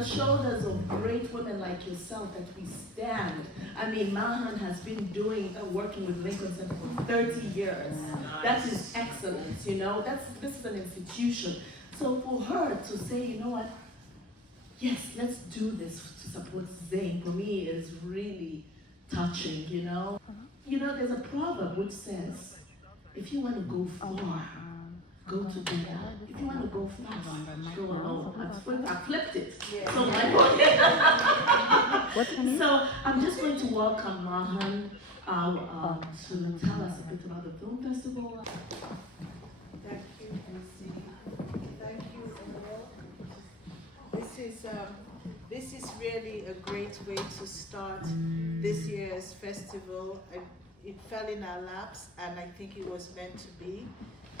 the shoulders of great women like yourself that we stand. I mean, Mahan has been working with Lincoln Center for 30 years. That is excellence, you know. This is an institution. So for her to say, you know what, yes, let's do this to support Zain, for me is really touching, you know. You know, there's a proverb which says, if you want to go far, go together. If you want to go fast, go alone. I flipped it. Yeah. So I'm just going to welcome Mahan to tell us a bit about the film festival. Thank you, Busie. Thank you, all. This is really a great way to start this year's festival. It fell in our laps, and I think it was meant to be.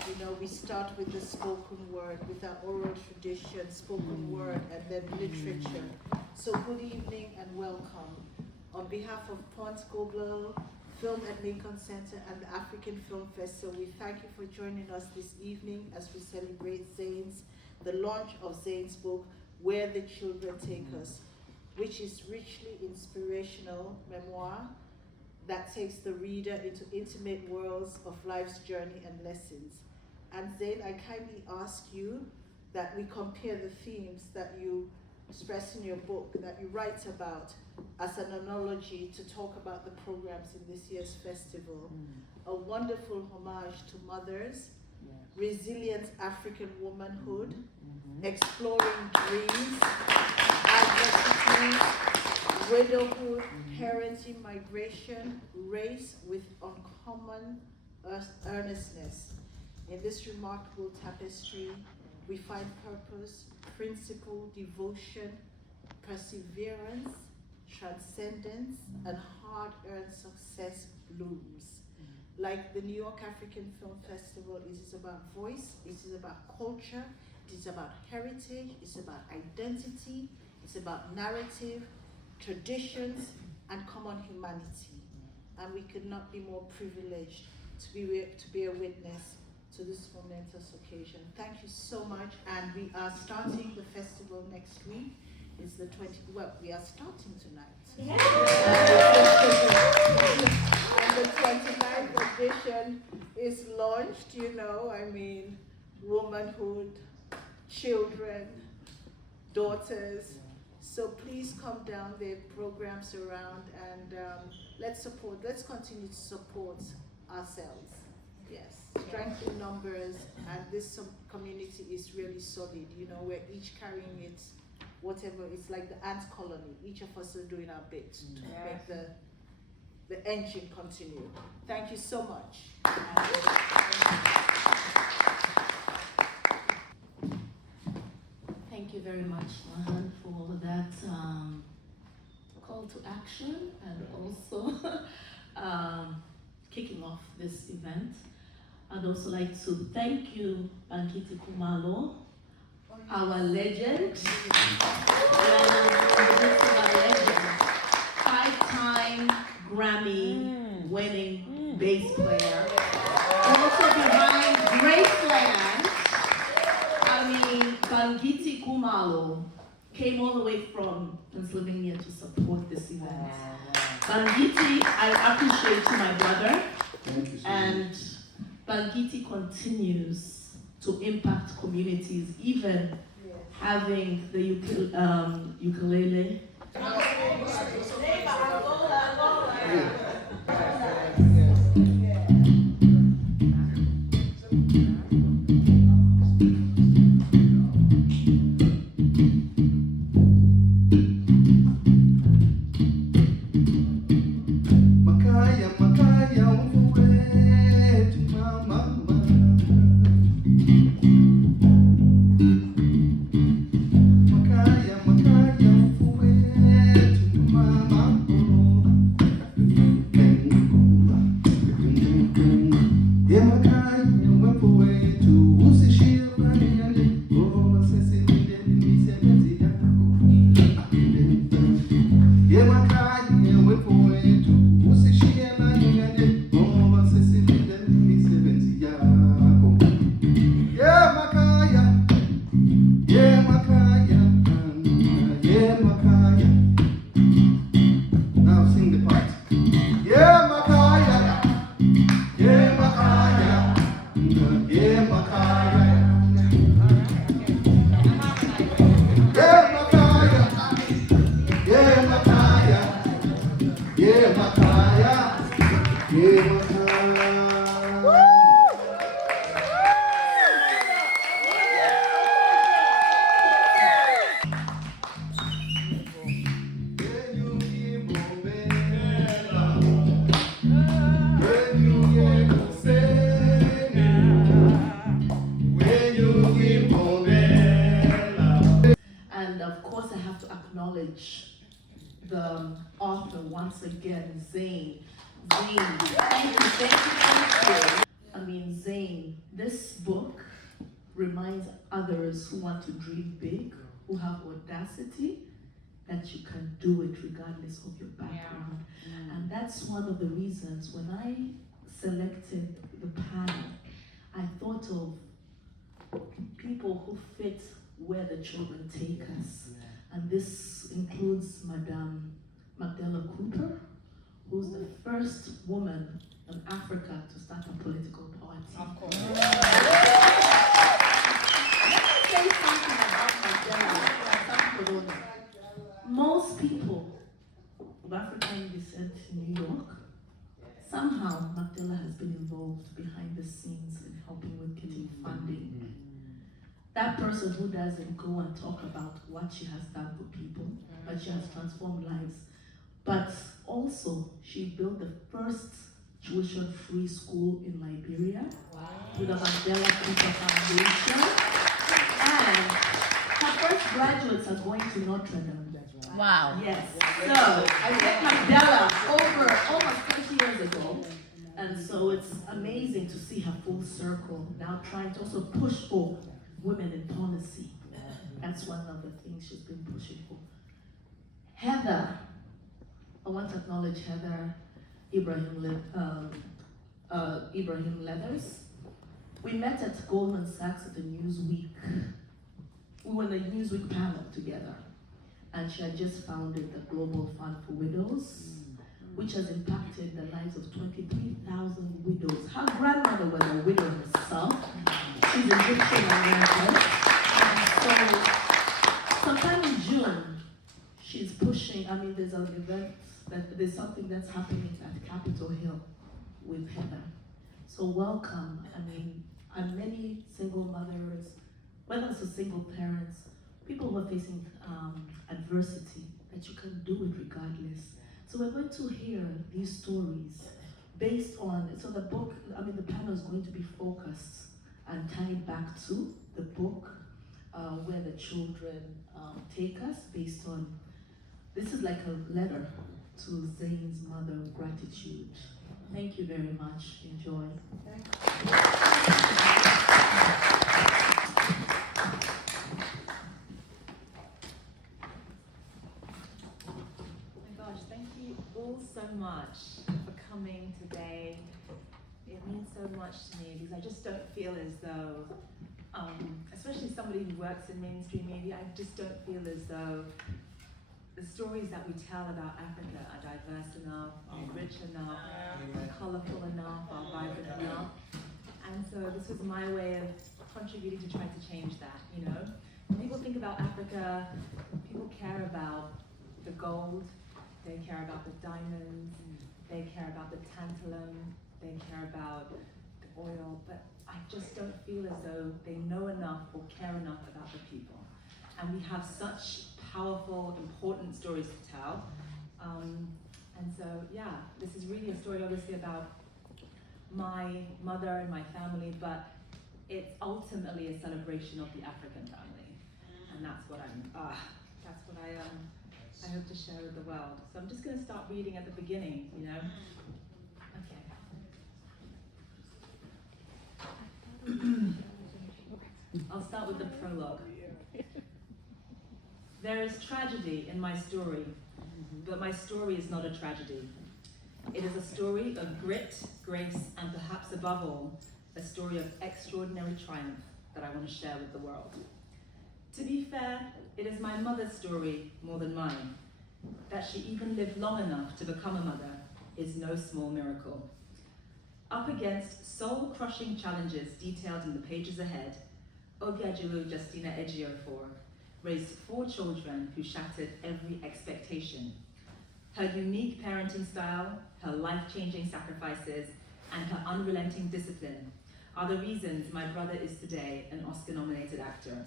You know, we start with the spoken word, with our oral tradition, spoken word, and then literature. So good evening and welcome. On behalf of Ponce Global Film at Lincoln Center and the African Film Festival, we thank you for joining us this evening as we celebrate the launch of Zain's book, Where the Children Take Us, which is richly inspirational memoir that takes the reader into intimate worlds of life's journey and lessons. And Zain, I kindly ask you that we compare the themes that you express in your book, that you write about as an analogy to talk about the programs in this year's festival. A wonderful homage to mothers, resilient African womanhood, exploring dreams, adversity, widowhood, parenting, migration, race with uncommon earnestness. In this remarkable tapestry, we find purpose, principle, devotion, perseverance, transcendence, and hard-earned success blooms. Like the New York African Film Festival, it is about voice, it is about culture, it is about heritage, it's about identity, it's about narrative, traditions, and common humanity. And we could not be more privileged to be a witness to this momentous occasion. Thank you so much, and we are starting the festival next week. It's the we are starting tonight. Yeah. And the 29th edition is launched, you know, I mean, womanhood, children, daughters. So please come down, there are programs around, and let's continue to support ourselves. Yes, strength in numbers, and this community is really solid. You know, we're each carrying it, whatever. It's like the ant colony. Each of us are doing our bit to make the engine continue. Thank you so much. Thank you very much, Mahan, for that call to action and also kicking off this event. I'd also like to thank you, Bankiti Kumalo, our legend. Five-time Grammy-winning bass player. Also behind Graceland, Bankiti Kumalo came all the way from Pennsylvania to support this event. Bankiti, I appreciate you, my brother. Thank you so and Bankiti continues to impact communities, even having the ukulele. acknowledge the author once again, Zain. Zain, thank you. I mean, Zain, this book reminds others who want to dream big, who have audacity, that you can do it regardless of your background. Yeah. And that's one of the reasons when I selected the panel, I thought of people who fit where the children take us. And this includes Madame McDella Cooper, who's the first woman in Africa to start a political party. Of course. Let me say something about Mandela. Some people don't know. Most people of African descent in New York, somehow Mandela has been involved behind the scenes in helping with getting funding. That person who doesn't go and talk about what she has done for people, but she has transformed lives. But also, she built the first tuition-free school in Liberia with the Mandela Cooper Foundation. And her first graduates are going to Notre Dame. Wow. Yes. So I met Mandela over almost 20 years ago. And so it's amazing to see her full circle now trying to also push for women in policy. That's one of the things she's been pushing for. Heather, I want to acknowledge Heather Ibrahim Lethers. We met at Goldman Sachs at the Newsweek. We were in the Newsweek panel together. And she had just founded the Global Fund for Widows, which has impacted the lives of 23,000 widows. Her grandmother was a widow herself. She's Egyptian American. So, sometime in June, she's pushing, there's an event, there's something that's happening at Capitol Hill with Heather. So welcome, and many single mothers, whether it's single parents, people who are facing adversity, that you can do it regardless. So we're going to hear these stories based on, so the book, the panel is going to be focused and tied back to the book where the children take us based on, this is like a letter to Zain's mother of gratitude. Thank you very much. Enjoy. So much for coming today. It means so much to me because I just don't feel as though, especially somebody who works in mainstream media, I just don't feel as though the stories that we tell about Africa are diverse enough, are rich enough, are colorful enough, are vibrant enough. And so this was my way of contributing to try to change that, When people think about Africa, people care about the gold, they care about the diamonds, they care about the tantalum, they care about the oil, but I just don't feel as though they know enough or care enough about the people. And we have such powerful, important stories to tell. And so, this is really a story obviously about my mother and my family, but it's ultimately a celebration of the African family. And that's what I hope to share with the world. So I'm just going to start reading at the beginning, Okay. I'll start with the prologue. There is tragedy in my story, but my story is not a tragedy. It is a story of grit, grace, and perhaps above all, a story of extraordinary triumph that I want to share with the world. To be fair, it is my mother's story more than mine. That she even lived long enough to become a mother is no small miracle. Up against soul-crushing challenges detailed in the pages ahead, Obiajulu Justina Ejiofor raised 4 children who shattered every expectation. Her unique parenting style, her life-changing sacrifices, and her unrelenting discipline are the reasons my brother is today an Oscar-nominated actor.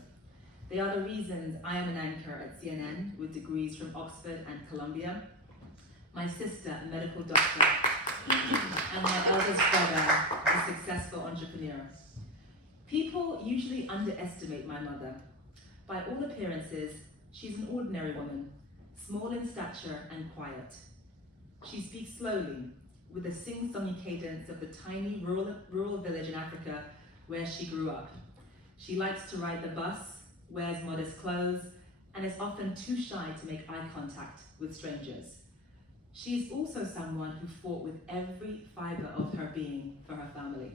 They are the reasons I am an anchor at CNN with degrees from Oxford and Columbia, my sister a medical doctor, and my eldest brother a successful entrepreneur. People usually underestimate my mother. By all appearances, she's an ordinary woman, small in stature and quiet. She speaks slowly, with the sing-songy cadence of the tiny rural village in Africa where she grew up. She likes to ride the bus, wears modest clothes, and is often too shy to make eye contact with strangers. She is also someone who fought with every fiber of her being for her family.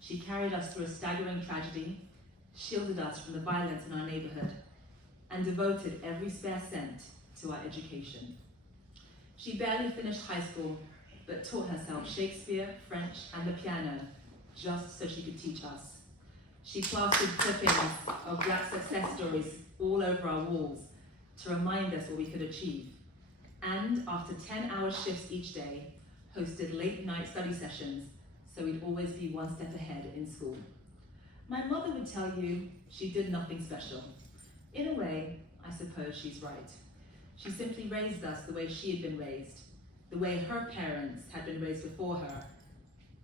She carried us through a staggering tragedy, shielded us from the violence in our neighborhood, and devoted every spare cent to our education. She barely finished high school, but taught herself Shakespeare, French, and the piano, just so she could teach us. She plastered clippings of Black success stories all over our walls to remind us what we could achieve. And after 10-hour shifts each day, hosted late-night study sessions so we'd always be one step ahead in school. My mother would tell you she did nothing special. In a way, I suppose she's right. She simply raised us the way she had been raised, the way her parents had been raised before her,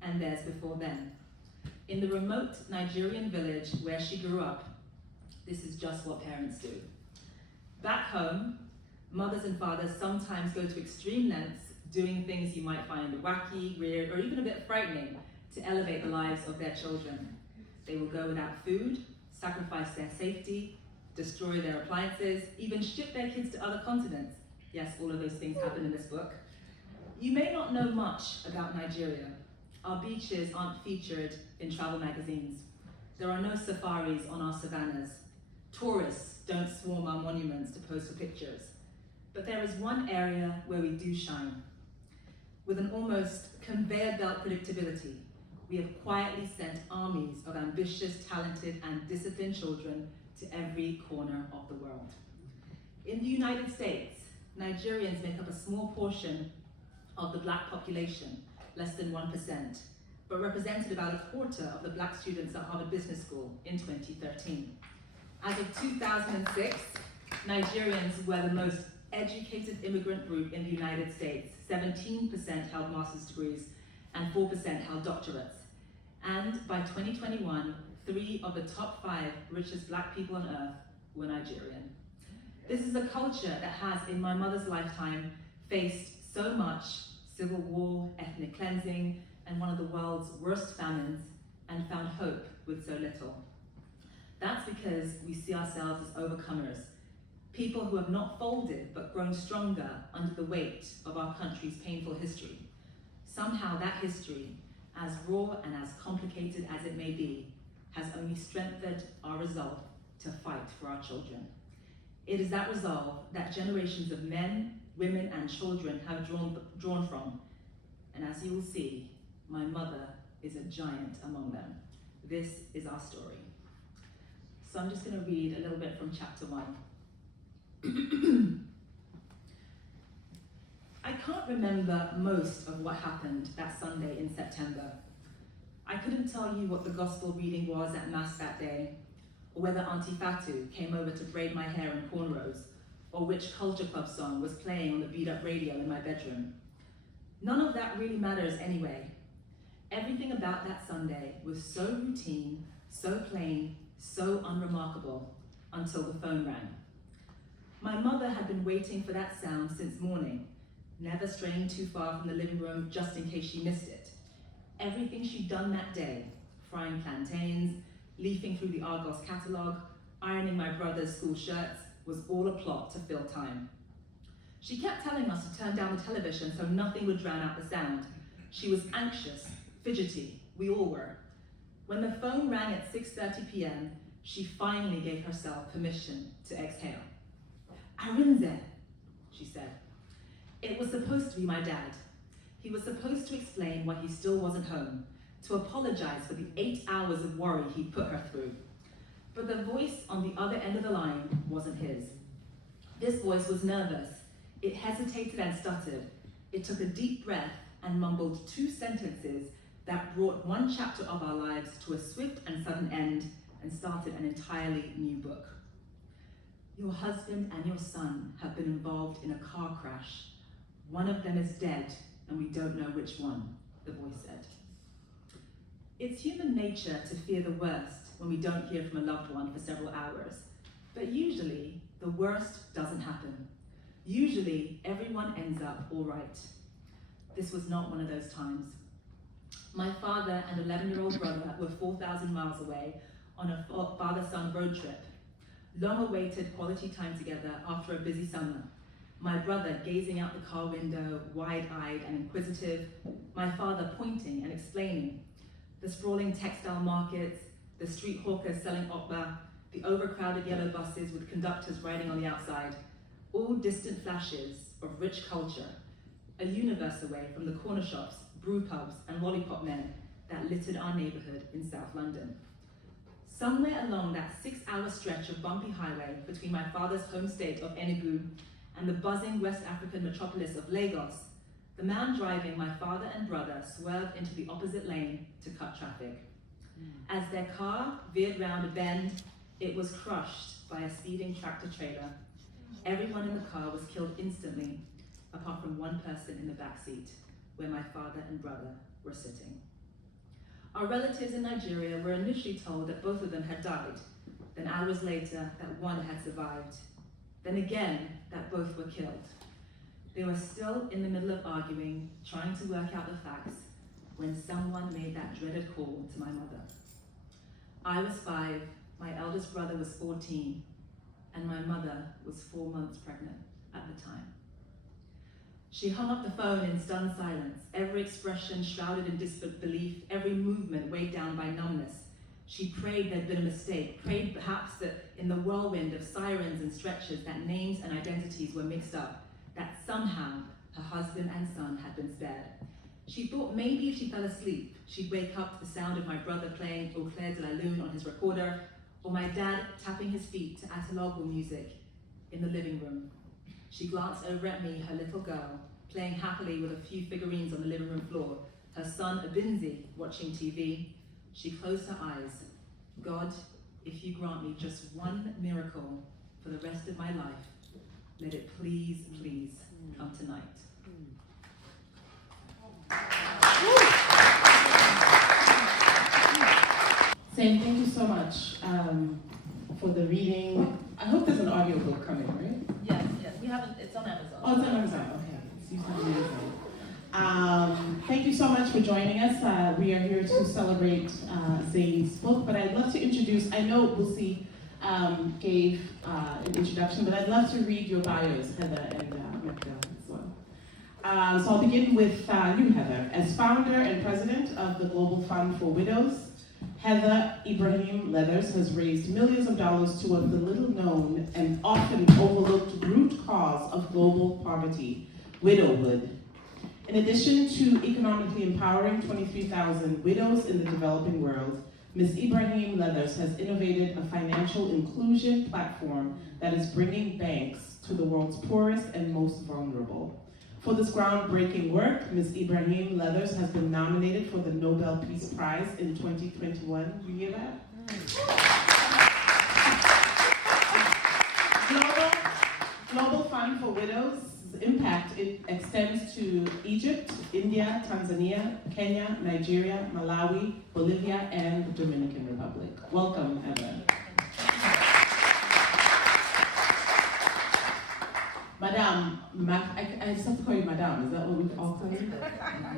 and theirs before them. In the remote Nigerian village where she grew up, this is just what parents do. Back home, mothers and fathers sometimes go to extreme lengths, doing things you might find wacky, weird, or even a bit frightening to elevate the lives of their children. They will go without food, sacrifice their safety, destroy their appliances, even ship their kids to other continents. Yes, all of those things happen in this book. You may not know much about Nigeria. Our beaches aren't featured in travel magazines. There are no safaris on our savannas. Tourists don't swarm our monuments to pose for pictures. But there is one area where we do shine. With an almost conveyor belt predictability, we have quietly sent armies of ambitious, talented, and disciplined children to every corner of the world. In the United States, Nigerians make up a small portion of the Black population, less than 1%, but represented about a quarter of the Black students at Harvard Business School in 2013. As of 2006, Nigerians were the most educated immigrant group in the United States. 17% held master's degrees and 4% held doctorates. And by 2021, 3 of the top 5 richest Black people on earth were Nigerian. This is a culture that has, in my mother's lifetime, faced so much civil war, ethnic cleansing, and one of the world's worst famines, and found hope with so little. That's because we see ourselves as overcomers, people who have not folded but grown stronger under the weight of our country's painful history. Somehow that history, as raw and as complicated as it may be, has only strengthened our resolve to fight for our children. It is that resolve that generations of men, women, and children have drawn from. And as you will see, my mother is a giant among them. This is our story. So I'm just going to read a little bit from chapter 1. I can't remember most of what happened that Sunday in September. I couldn't tell you what the gospel reading was at Mass that day, or whether Auntie Fatu came over to braid my hair in cornrows, or which culture club song was playing on the beat-up radio in my bedroom. None of that really matters anyway. Everything about that Sunday was so routine, so plain, so unremarkable, until the phone rang. My mother had been waiting for that sound since morning, never straying too far from the living room just in case she missed it. Everything she'd done that day, frying plantains, leafing through the Argos catalogue, ironing my brother's school shirts, was all a plot to fill time. She kept telling us to turn down the television so nothing would drown out the sound. She was anxious, fidgety, we all were. When the phone rang at 6:30 p.m., she finally gave herself permission to exhale. Arinze, she said. It was supposed to be my dad. He was supposed to explain why he still wasn't home, to apologize for the 8 hours of worry he'd put her through. But the voice on the other end of the line wasn't his. This voice was nervous. It hesitated and stuttered. It took a deep breath and mumbled 2 sentences that brought one chapter of our lives to a swift and sudden end and started an entirely new book. Your husband and your son have been involved in a car crash. One of them is dead, and we don't know which one, the voice said. It's human nature to fear the worst when we don't hear from a loved one for several hours, but usually the worst doesn't happen. Usually, everyone ends up all right. This was not one of those times. My father and 11-year-old brother were 4,000 miles away on a father-son road trip. Long-awaited quality time together after a busy summer. My brother gazing out the car window, wide-eyed and inquisitive. My father pointing and explaining. The sprawling textile markets, the street hawkers selling okba, the overcrowded yellow buses with conductors riding on the outside. All distant flashes of rich culture, a universe away from the corner shops, brew pubs, and lollipop men that littered our neighborhood in South London. Somewhere along that 6-hour stretch of bumpy highway between my father's home state of Enugu and the buzzing West African metropolis of Lagos, the man driving my father and brother swerved into the opposite lane to cut traffic. As their car veered round a bend, it was crushed by a speeding tractor trailer. Everyone in the car was killed instantly, apart from one person in the back seat, where my father and brother were sitting. Our relatives in Nigeria were initially told that both of them had died, then hours later that one had survived, then again that both were killed. They were still in the middle of arguing, trying to work out the facts, when someone made that dreaded call to my mother. I was 5, my eldest brother was 14, and my mother was 4 months pregnant at the time. She hung up the phone in stunned silence, every expression shrouded in disbelief, every movement weighed down by numbness. She prayed there'd been a mistake, prayed perhaps that in the whirlwind of sirens and stretchers that names and identities were mixed up, that somehow her husband and son had been spared. She thought maybe if she fell asleep, she'd wake up to the sound of my brother playing Au Clair de la Lune on his recorder, or my dad tapping his feet to Atalogo music in the living room. She glanced over at me, her little girl, playing happily with a few figurines on the living room floor, her son Abinzi watching TV. She closed her eyes. God, if you grant me just one miracle for the rest of my life, let it please, please come tonight. Zain, thank you so much for the reading. I hope there's an audiobook coming, right? Yes, we haven't, it's on Amazon. Oh, it's on Amazon, okay. It seems amazing. Thank you so much for joining us. We are here to celebrate Zain's book, but I'd love to introduce, I know Busie gave an introduction, but I'd love to read your bios, Heather and McDella as well. So I'll begin with you, Heather. As founder and president of the Global Fund for Widows, Heather Ibrahim Lethers has raised millions of dollars toward the little known and often overlooked root cause of global poverty, widowhood. In addition to economically empowering 23,000 widows in the developing world, Ms. Ibrahim Lethers has innovated a financial inclusion platform that is bringing banks to the world's poorest and most vulnerable. For this groundbreaking work, Ms. Ibrahim Lethers has been nominated for the Nobel Peace Prize in 2021. You hear that? Global Fund for Widows' impact extends to Egypt, India, Tanzania, Kenya, Nigeria, Malawi, Bolivia, and the Dominican Republic. Welcome, Heather. Madame, I just have to call you Madame, is that what we all call you?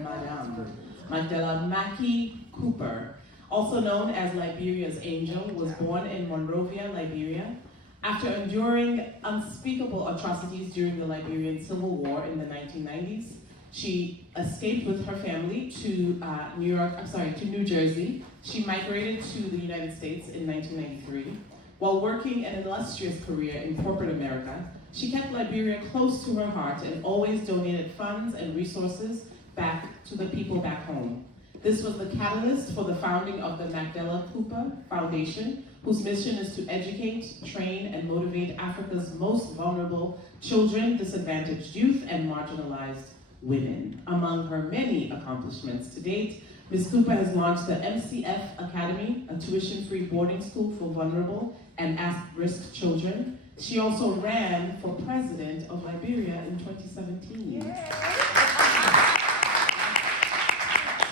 Madame. McDella Mackie Cooper, also known as Liberia's Angel, was born in Monrovia, Liberia. After enduring unspeakable atrocities during the Liberian Civil War in the 1990s, she escaped with her family to New Jersey. She migrated to the United States in 1993. While working an illustrious career in corporate America, she kept Liberia close to her heart and always donated funds and resources back to the people back home. This was the catalyst for the founding of the McDella Cooper Foundation, whose mission is to educate, train, and motivate Africa's most vulnerable children, disadvantaged youth, and marginalized women. Among her many accomplishments to date, Ms. Cooper has launched the MCF Academy, a tuition-free boarding school for vulnerable and at-risk children. She also ran for president of Liberia in 2017.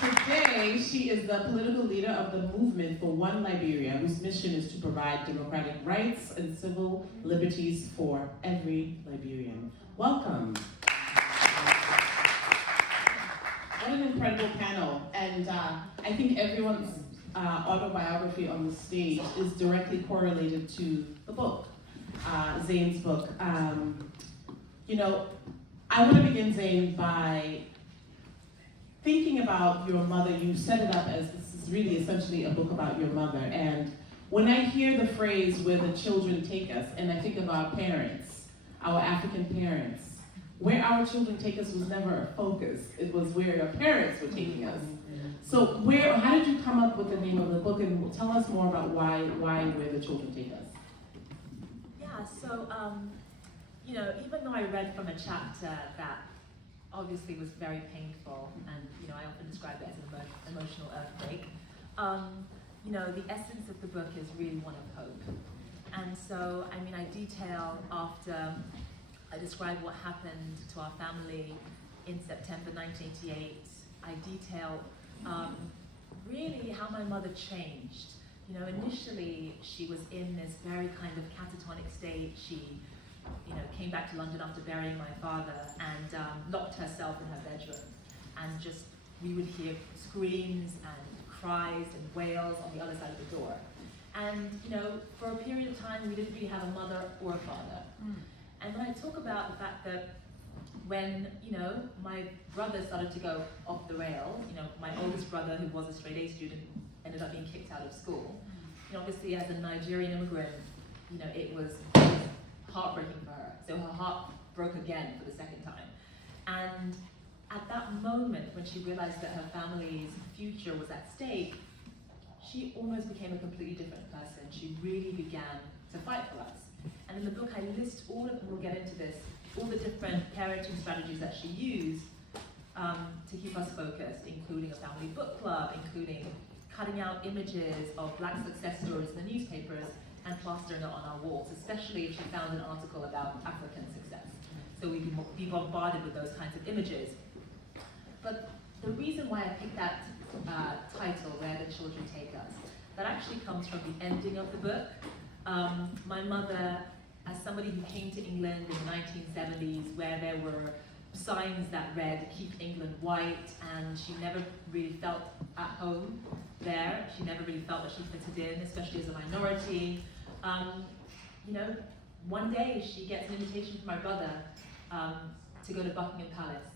Today, she is the political leader of the Movement for One Liberia, whose mission is to provide democratic rights and civil liberties for every Liberian. Welcome. What an incredible panel. And I think everyone's autobiography on the stage is directly correlated to the book, Zain's book. You know, I want to begin, Zain, by thinking about your mother. You set it up as this is really essentially a book about your mother. And when I hear the phrase "where the children take us," and I think of our parents, our African parents, where our children take us was never a focus. It was where your parents were taking us. So how did you come up with the name of the book, and tell us more about why Where the Children Take Us? Yeah, so, you know, even though I read from a chapter that obviously was very painful, and, you know, I often describe it as an emotional earthquake, you know, the essence of the book is really one of hope. And so, I mean, I detail after I describe what happened to our family in September 1988. I detail really how my mother changed. You know, initially she was in this very kind of catatonic state. She, you know, came back to London after burying my father and locked herself in her bedroom. And just, we would hear screams and cries and wails on the other side of the door. And, you know, for a period of time, we didn't really have a mother or a father. And when I talk about the fact that when, you know, my brother started to go off the rails, you know, my oldest brother, who was a straight A student, ended up being kicked out of school. You know, obviously as a Nigerian immigrant, you know, it was heartbreaking for her. So her heart broke again for the second time. And at that moment, when she realized that her family's future was at stake, she almost became a completely different person. She really began to fight for us. And in the book, I list all of, and we'll get into this, all the different parenting strategies that she used to keep us focused, including a family book club, including cutting out images of Black success stories in the newspapers and plastering it on our walls, especially if she found an article about African success. So we'd be bombarded with those kinds of images. But the reason why I picked that title, Where the Children Take Us, that actually comes from the ending of the book. My mother, as somebody who came to England in the 1970s, where there were signs that read, "Keep England White," and she never really felt at home there. She never really felt that she fitted in, especially as a minority. You know, one day she gets an invitation from my brother to go to Buckingham Palace,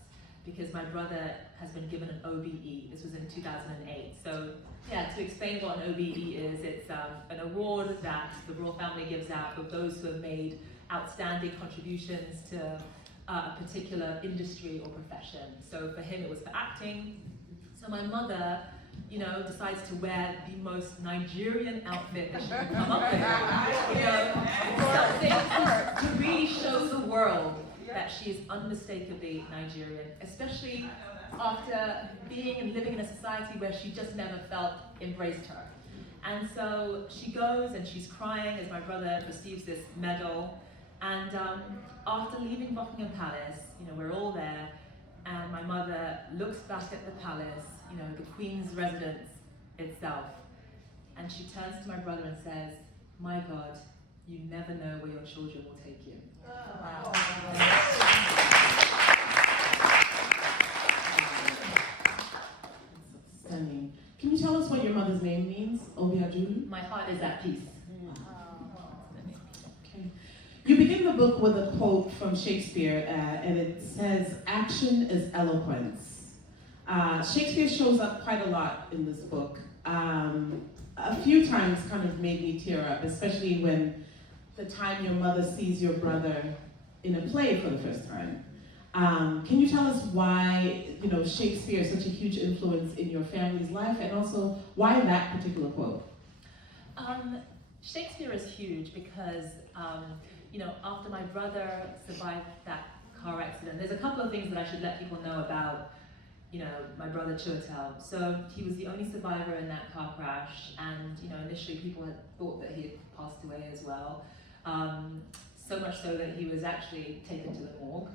because my brother has been given an OBE. This was in 2008. So yeah, to explain what an OBE is, it's an award that the royal family gives out for those who have made outstanding contributions to a particular industry or profession. So for him, it was for acting. So my mother, you know, decides to wear the most Nigerian outfit that she can come up with. You know, something to really show the world that she is unmistakably Nigerian, especially after being and living in a society where she just never felt embraced her. And so she goes and she's crying as my brother receives this medal. And after leaving Buckingham Palace, you know, we're all there, and my mother looks back at the palace, you know, the Queen's residence itself, and she turns to my brother and says, "My God, you never know where your children will take you." Wow. Stunning. Can you tell us what your mother's name means, Obiajulu? My heart is at peace. Okay. You begin the book with a quote from Shakespeare, and it says, "Action is eloquence." Shakespeare shows up quite a lot in this book. A few times kind of made me tear up, especially when the time your mother sees your brother in a play for the first time. Can you tell us why, you know, Shakespeare is such a huge influence in your family's life, and also why that particular quote? Shakespeare is huge because, you know, after my brother survived that car accident, there's a couple of things that I should let people know about, you know, my brother Chiwetel. So he was the only survivor in that car crash, and, you know, initially people had thought that he had passed away as well. So much so that he was actually taken to the morgue.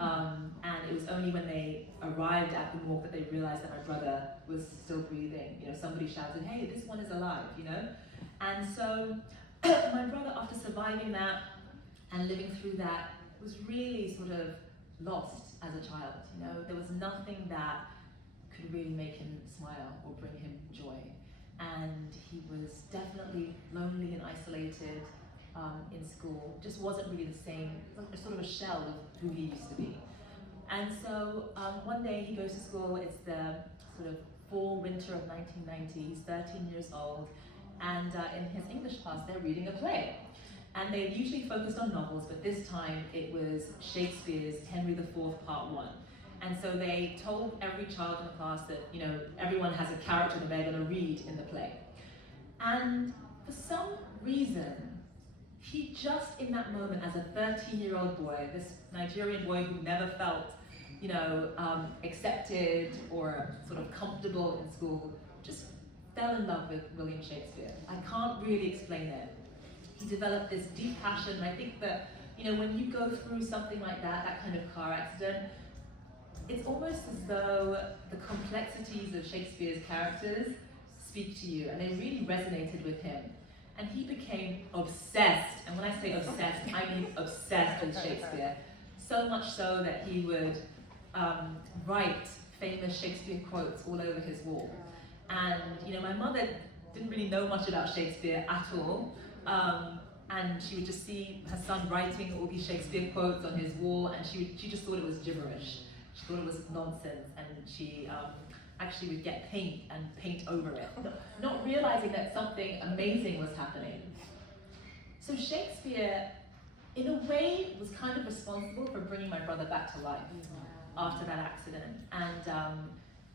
And it was only when they arrived at the morgue that they realized that my brother was still breathing. You know, somebody shouted, "Hey, this one is alive," you know? And so my brother, after surviving that and living through that, was really sort of lost as a child, you know? There was nothing that could really make him smile or bring him joy. And he was definitely lonely and isolated in school, just wasn't really the same, sort of a shell of who he used to be. And so one day he goes to school, it's the sort of fall, winter of 1990, he's 13 years old, and in his English class they're reading a play. And they usually focused on novels, but this time it was Shakespeare's Henry IV Part 1. And so they told every child in the class that, you know, everyone has a character that they're going to read in the play. And for some reason, he just in that moment, as a 13-year-old boy, this Nigerian boy who never felt, you know, accepted or sort of comfortable in school, just fell in love with William Shakespeare. I can't really explain it. He developed this deep passion, and I think that, you know, when you go through something like that kind of car accident, it's almost as though the complexities of Shakespeare's characters speak to you, and they really resonated with him. And he became obsessed, and when I say obsessed, I mean obsessed with Shakespeare. So much so that he would write famous Shakespeare quotes all over his wall. And, you know, my mother didn't really know much about Shakespeare at all. And she would just see her son writing all these Shakespeare quotes on his wall, and she just thought it was gibberish. She thought it was nonsense, and she actually would get paint and paint over it, not realizing that something amazing was happening. So Shakespeare, in a way, was kind of responsible for bringing my brother back to life after that accident. And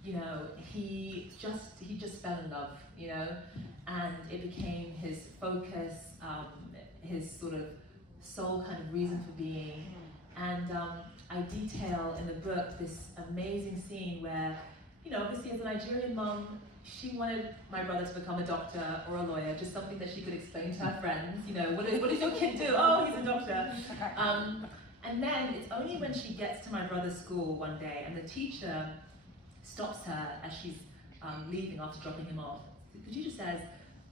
you know, he just fell in love, you know, and it became his focus, his sort of sole kind of reason for being. And I detail in the book this amazing scene where, you know, obviously as a Nigerian mom, she wanted my brother to become a doctor or a lawyer, just something that she could explain to her friends. You know, what does your kid do? Oh, he's a doctor. And then it's only when she gets to my brother's school one day and the teacher stops her as she's leaving after dropping him off. The teacher says,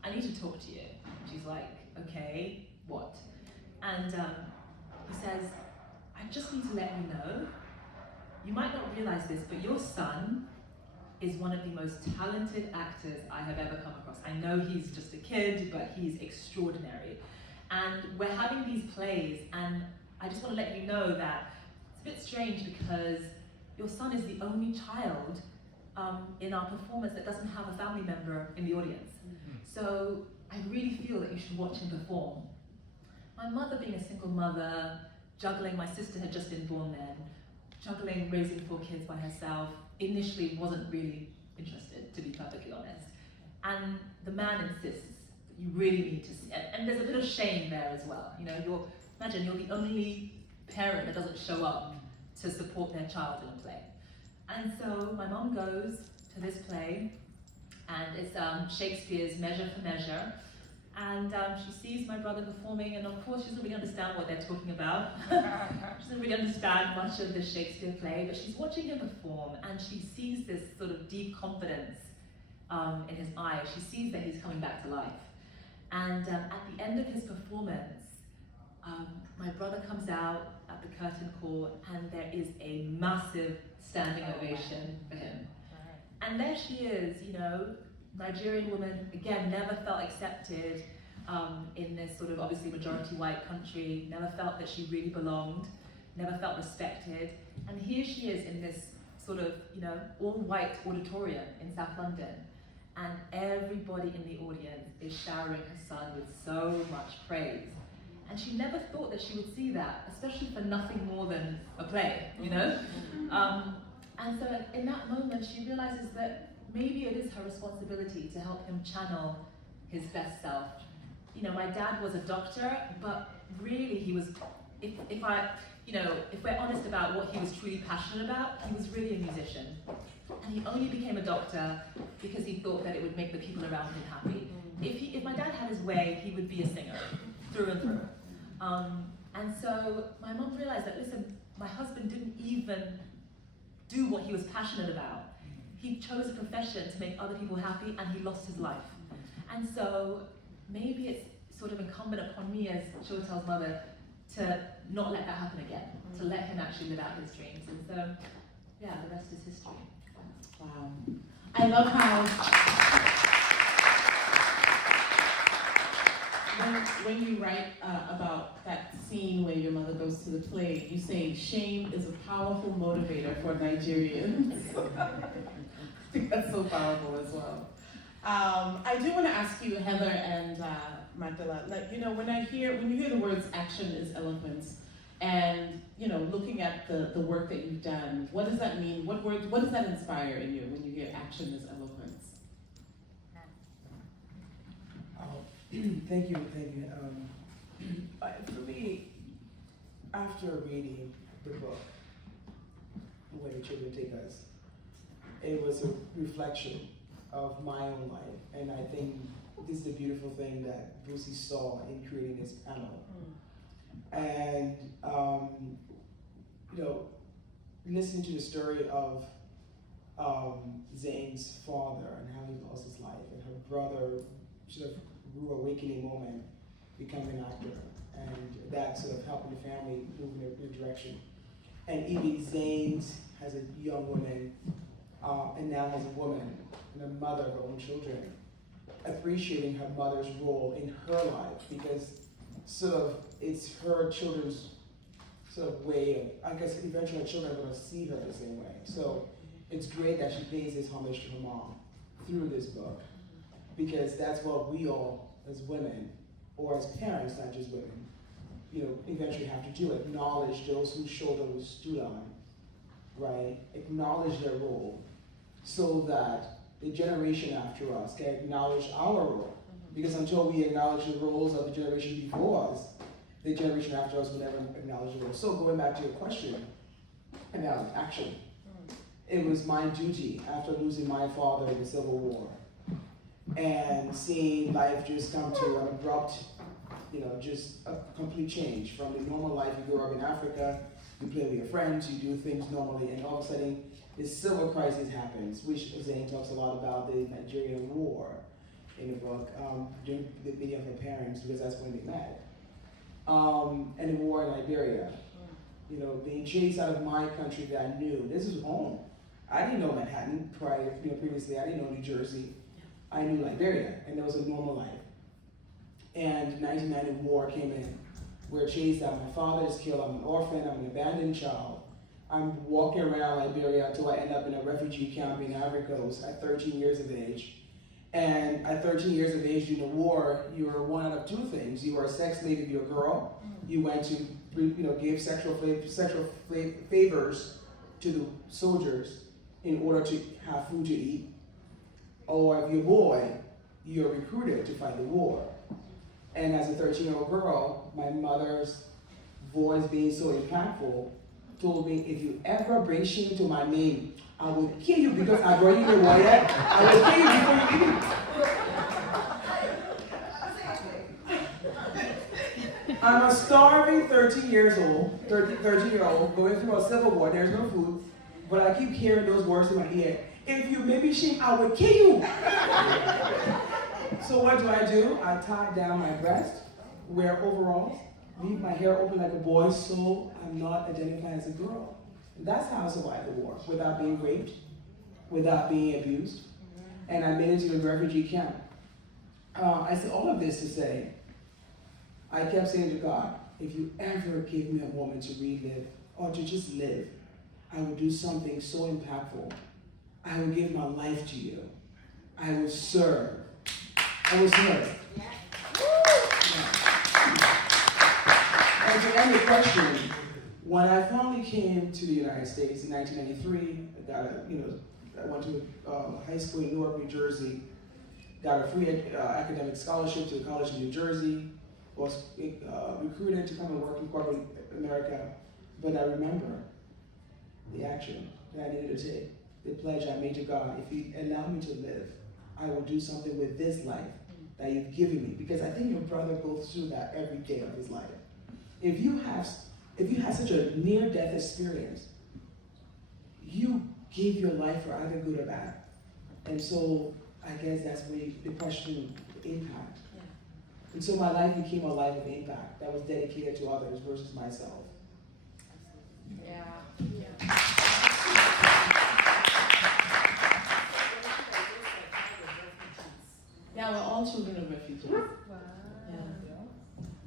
"I need to talk to you." She's like, "Okay, what?" And he says, "I just need to let you know, you might not realize this, but your son is one of the most talented actors I have ever come across. I know he's just a kid, but he's extraordinary. And we're having these plays, and I just want to let you know that it's a bit strange because your son is the only child in our performance that doesn't have a family member in the audience. So I really feel that you should watch him perform." My mother, being a single mother, juggling, my sister had just been born then, juggling raising 4 kids by herself, initially wasn't really interested, to be perfectly honest. And the man insists that you really need to see it. And there's a bit of shame there as well. You know, imagine you're the only parent that doesn't show up to support their child in a play. And so my mom goes to this play, and it's Shakespeare's Measure for Measure. And she sees my brother performing, and of course she doesn't really understand what they're talking about. She doesn't really understand much of the Shakespeare play, but she's watching him perform, and she sees this sort of deep confidence in his eyes. She sees that he's coming back to life. And at the end of his performance, my brother comes out at the curtain call, and there is a massive standing ovation for him. And there she is, you know, Nigerian woman, again, never felt accepted in this sort of obviously majority white country, never felt that she really belonged, never felt respected. And here she is in this sort of, you know, all white auditorium in South London. And everybody in the audience is showering her son with so much praise. And she never thought that she would see that, especially for nothing more than a play, you know? And so in that moment, she realizes that maybe it is her responsibility to help him channel his best self. You know, my dad was a doctor, but really he was, if we're honest about what he was truly passionate about, he was really a musician. And he only became a doctor because he thought that it would make the people around him happy. If my dad had his way, he would be a singer, through and through. And so my mom realized that, listen, my husband didn't even do what he was passionate about. He chose a profession to make other people happy, and he lost his life. And so maybe it's sort of incumbent upon me as Shotel's mother to not let that happen again, to let him actually live out his dreams. And so, yeah, the rest is history. Wow. I love how when you write about that scene where your mother goes to the play, you say shame is a powerful motivator for Nigerians. I think that's so powerful as well. I do want to ask you, Heather and McDella, like, you know, when you hear the words action is eloquence, and, you know, looking at the work that you've done, what does that mean? What does that inspire in you when you hear action is eloquence? Thank you. For me, after reading the book, Where the Children Take Us, it was a reflection of my own life, and I think this is the beautiful thing that Busie saw in creating this panel. And you know, listening to the story of Zain's father and how he lost his life, and her brother sort of grew awakening moment, becoming an actor, and that sort of helping the family move in a direction. And even Zain has a young woman, and now has a woman and a mother of her own children, appreciating her mother's role in her life, because sort of it's her children's sort of way of, I guess eventually her children are going to see her the same way. So it's great that she pays this homage to her mom through this book, because that's what we all as women, or as parents, not just women, you know, eventually have to do, acknowledge those whose shoulder was stood on, right? Acknowledge their role, so that the generation after us can acknowledge our role. Because until we acknowledge the roles of the generation before us, the generation after us will never acknowledge the role. So going back to your question about action, it was my duty after losing my father in the Civil War, and seeing life just come to an abrupt, you know, just a complete change from the normal life. You grow up in Africa, you play with your friends, you do things normally, and all of a sudden this civil crisis happens, which Zain talks a lot about, the Nigerian war in the book, during the meeting of her parents, because that's when they met. And the war in Liberia, you know, being chased out of my country that I knew. This is home. I didn't know Manhattan prior, you know, previously. I didn't know New Jersey. I knew Liberia, and there was a normal life. And 1990 war came in. We're chased out. My father is killed. I'm an orphan. I'm an abandoned child. I'm walking around Liberia until I end up in a refugee camp in Ivory Coast at 13 years of age. And at 13 years of age during the war, you were one out of two things. You were a sex slave if you're a girl. You went to, you know, give sexual favors to the soldiers in order to have food to eat. Or if you're a boy, you're recruited to fight the war. And as a 13-year-old girl, my mother's voice being so impactful told me, if you ever bring shame to my name, I will kill you, because I've already been warrior. I will kill you before you leave. I'm a starving 13-year-old, going through a civil war. There's no food, but I keep hearing those words in my ear. If you make me shame, I will kill you. So what do? I tie down my breast, wear overalls, leave my hair open like a boy, so I'm not identified as a girl. And that's how I survived the war, without being raped, without being abused. And I made it to a refugee camp. I said all of this to say, I kept saying to God, if you ever give me a moment to relive, or to just live, I will do something so impactful. I will give my life to you. I will serve. I will serve. Yeah. And to end the question, when I finally came to the United States in 1993, I went to high school in Newark, New Jersey, got a free academic scholarship to a college in New Jersey, was recruited to come and work in corporate America, but I remember the action that I needed to take, the pledge I made to God. If you allow me to live, I will do something with this life that you've given me, because I think your brother goes through that every day of his life. If if you had such a near-death experience, you give your life for either good or bad. And so I guess that's where the question, impact. Yeah. And so my life became a life of impact that was dedicated to others versus myself. Yeah. Yeah, we're all children of refugees. Wow. Yeah.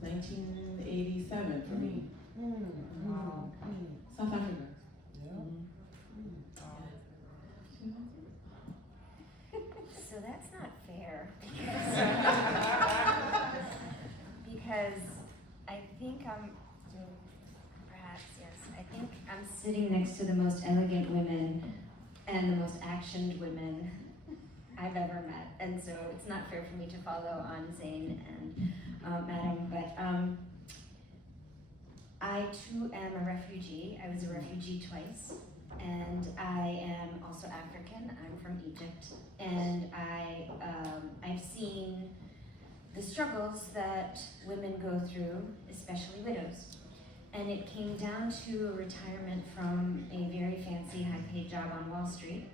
1987 for me. Wow. South Africa. So that's not fair. Because I think perhaps, yes, I think I'm sitting next to the most elegant women and the most actioned women I've ever met. And so it's not fair for me to follow on Zain and Madam, but I too am a refugee. I was a refugee twice. And I am also African. I'm from Egypt, and I've seen the struggles that women go through, especially widows. And it came down to a retirement from a very fancy, high-paid job on Wall Street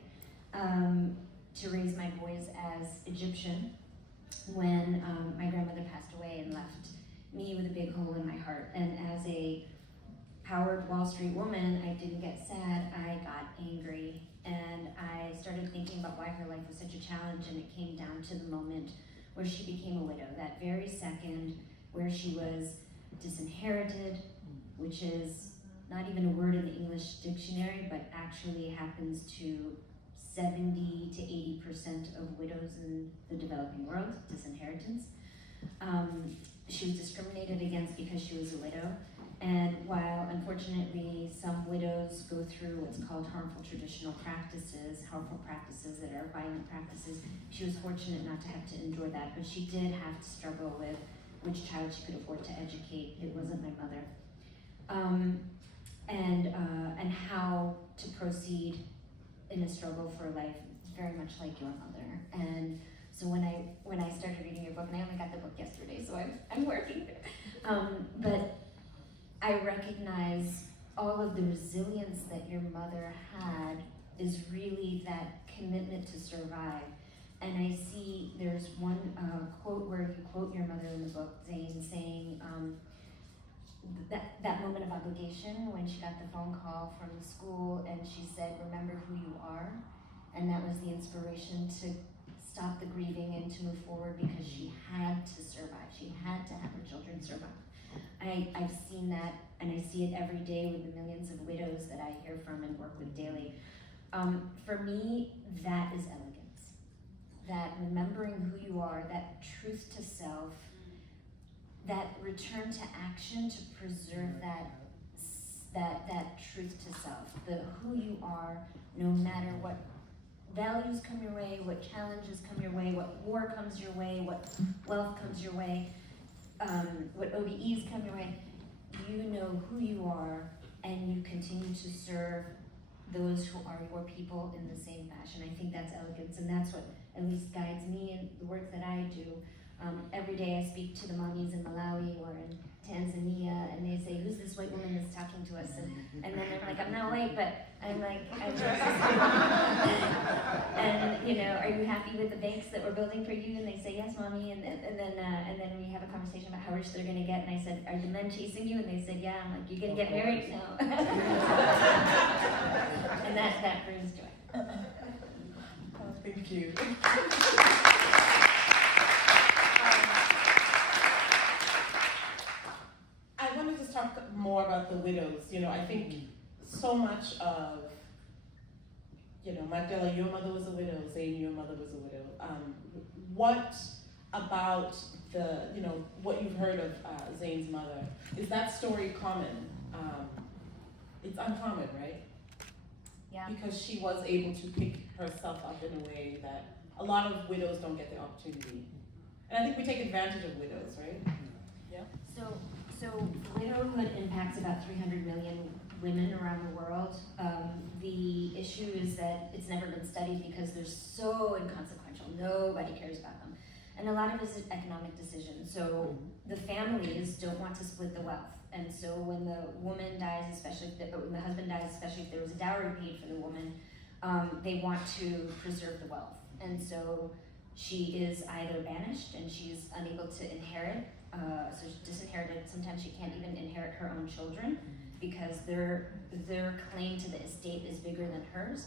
to raise my boys as Egyptian when my grandmother passed away and left me with a big hole in my heart. And as a powered Wall Street woman, I didn't get sad, I got angry, and I started thinking about why her life was such a challenge, and it came down to the moment where she became a widow, that very second where she was disinherited, which is not even a word in the English dictionary, but actually happens to 70 to 80% of widows in the developing world, disinheritance. She was discriminated against because she was a widow. And while unfortunately some widows go through what's called harmful traditional practices, harmful practices that are violent practices, she was fortunate not to have to endure that, but she did have to struggle with which child she could afford to educate. It wasn't my mother. And how to proceed in a struggle for life, very much like your mother. And so when I started reading your book, and I only got the book yesterday, so I'm working, but I recognize all of the resilience that your mother had is really that commitment to survive. And I see there's one quote where you quote your mother in the book, Zain, saying that moment of obligation when she got the phone call from the school and she said, "Remember who you are." And that was the inspiration to stop the grieving and to move forward because she had to survive. She had to have her children survive. I've seen that, and I see it every day with the millions of widows that I hear from and work with daily. For me, that is elegance. That remembering who you are, that truth to self, that return to action to preserve that truth to self, the who you are, no matter what values come your way, what challenges come your way, what war comes your way, what wealth comes your way, what OBEs come your way, you know who you are, and you continue to serve those who are your people in the same fashion. I think that's elegance, and that's what at least guides me in the work that I do. Every day I speak to the mommies in Malawi or in Tanzania, and they say, "Who's this white woman that's talking to us?" And then they're like, "I'm not white, but I'm like, I'm and you know, "Are you happy with the banks that we're building for you?" And they say, "Yes, mommy." And then we have a conversation about how rich they're gonna get. And I said, "Are the men chasing you?" And they said, "Yeah." I'm like, "You gonna get married?" "No." And that brings joy. Oh, thank you. I want to just talk more about the widows. You know, I think so much of, you know, McDella, your mother was a widow, Zain, your mother was a widow. What about the, you know, what you've heard of Zain's mother, is that story common? It's uncommon, right? Yeah. Because she was able to pick herself up in a way that a lot of widows don't get the opportunity. And I think we take advantage of widows, right? Yeah. So widowhood impacts about 300 million women around the world. The issue is that it's never been studied because they're so inconsequential. Nobody cares about them. And a lot of it is an economic decision. So the families don't want to split the wealth. And so when the woman dies, especially when the husband dies, especially if there was a dowry paid for the woman, they want to preserve the wealth. And so she is either banished and she's unable to inherit, so she's disinherited. Sometimes she can't even inherit her own children because their claim to the estate is bigger than hers.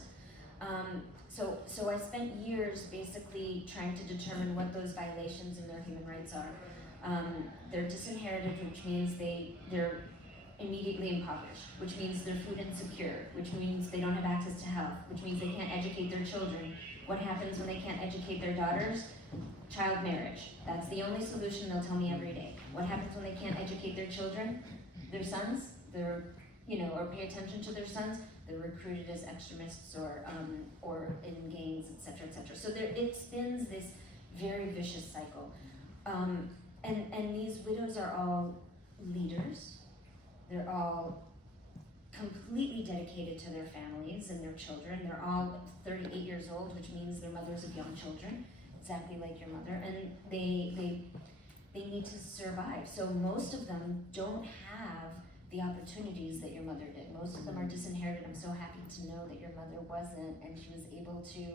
So I spent years basically trying to determine what those violations in their human rights are. They're disinherited, which means they're immediately impoverished, which means they're food insecure, which means they don't have access to health, which means they can't educate their children. What happens when they can't educate their daughters? Child marriage. That's the only solution they'll tell me every day. What happens when they can't educate their children? Their sons? Or pay attention to their sons? They're recruited as extremists or in gangs, etc., etc. So it spins this very vicious cycle. And these widows are all leaders. They're all completely dedicated to their families and their children. They're all 38 years old, which means they're mothers of young children, exactly like your mother, and they need to survive. So most of them don't have the opportunities that your mother did. Most of them are disinherited. I'm so happy to know that your mother wasn't, and she was able to,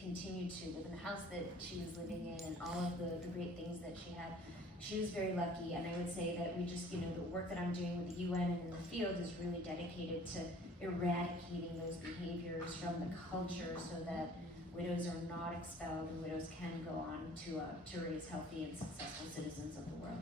continue to live in the house that she was living in and all of the great things that she had. She was very lucky, and I would say that we just, the work that I'm doing with the UN and in the field is really dedicated to eradicating those behaviors from the culture so that widows are not expelled and widows can go on to raise healthy and successful citizens of the world.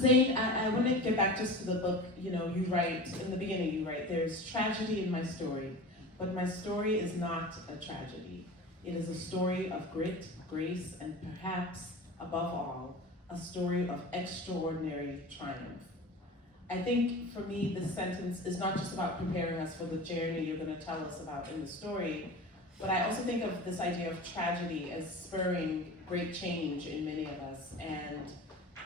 Zain, I want to get back just to the book. You write, in the beginning you write, there's tragedy in my story, but my story is not a tragedy. It is a story of grit, grace, and perhaps, above all, a story of extraordinary triumph. I think, for me, this sentence is not just about preparing us for the journey you're going to tell us about in the story, but I also think of this idea of tragedy as spurring great change in many of us. And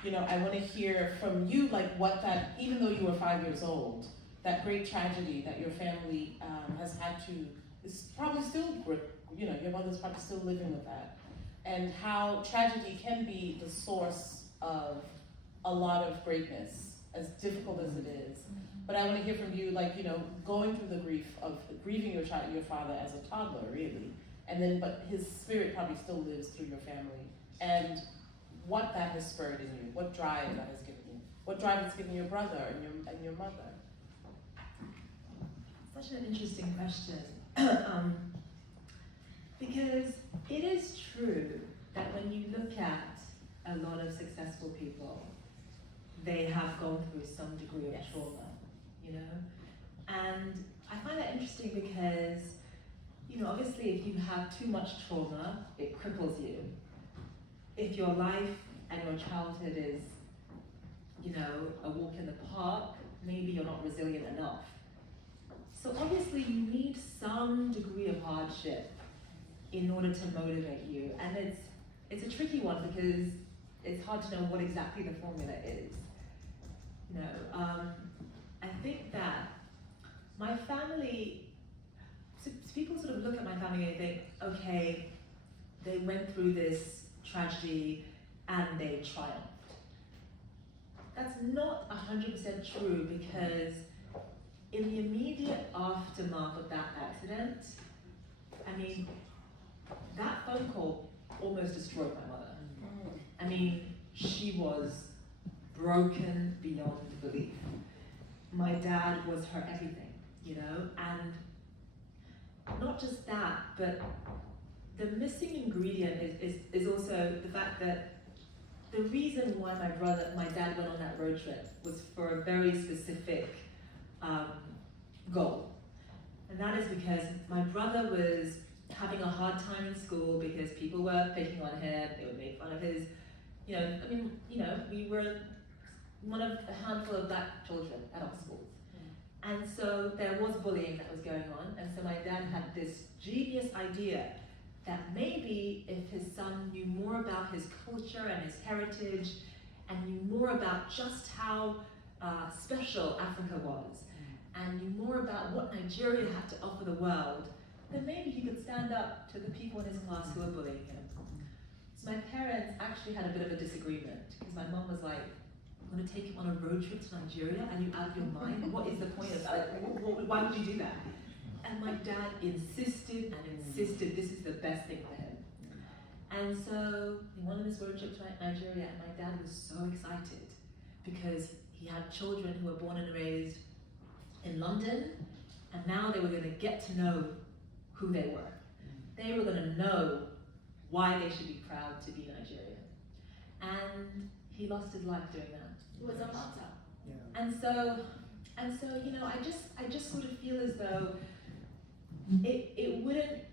I want to hear from you, what that, even though you were 5 years old, that great tragedy that your family has had to, is probably still, your mother's probably still living with that. And how tragedy can be the source of a lot of greatness, as difficult as it is. But I want to hear from you, going through the grief of grieving your father as a toddler, really. And then, but his spirit probably still lives through your family. And what that has spurred in you, what drive that has given you, what drive it's given your brother and your mother. Such an interesting question. Because it is true that when you look at a lot of successful people, they have gone through some degree of trauma, And I find that interesting because, obviously if you have too much trauma, it cripples you. If your life and your childhood is, a walk in the park, maybe you're not resilient enough. So obviously you need some degree of hardship in order to motivate you. And it's a tricky one because it's hard to know what exactly the formula is. I think that my family, so people sort of look at my family and think, okay, they went through this tragedy and they triumphed. That's not 100% true because in the immediate aftermath of that accident, that phone call almost destroyed my mother. She was broken beyond belief. My dad was her everything, and not just that, but the missing ingredient is also the fact that the reason why my dad went on that road trip was for a very specific goal. And that is because my brother was having a hard time in school because people were picking on him, they would make fun of his, we were one of a handful of black children at our schools. And so there was bullying that was going on, and so my dad had this genius idea that maybe if his son knew more about his culture and his heritage, and knew more about just how special Africa was, and knew more about what Nigeria had to offer the world, then maybe he could stand up to the people in his class who were bullying him. So my parents actually had a bit of a disagreement because my mum was like, "I'm going to take him on a road trip to Nigeria. Are you out of your mind? What is the point of that? Like, why would you do that?" And my dad insisted and insisted this is the best thing for him. And so he went on this road trip to Nigeria, and my dad was so excited because he had children who were born and raised in London, and now they were going to get to know who they were. They were going to know why they should be proud to be Nigerian. And he lost his life doing that. It was a martyr. Yeah. And so, you know, I just sort of feel as though it wouldn't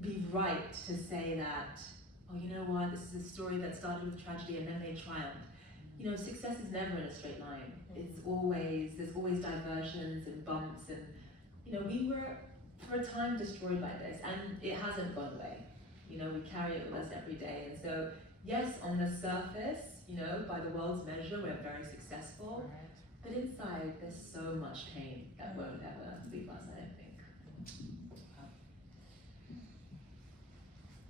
be right to say that, oh, you know what, this is a story that started with tragedy and then they triumphed. You know, success is never in a straight line. There's always diversions and bumps, and, you know, we were, for a time, destroyed by this, and it hasn't gone away. You know, we carry it with us every day, and so, yes, on the surface, you know, by the world's measure, we're very successful, but inside, there's so much pain that won't ever leave us, I don't think.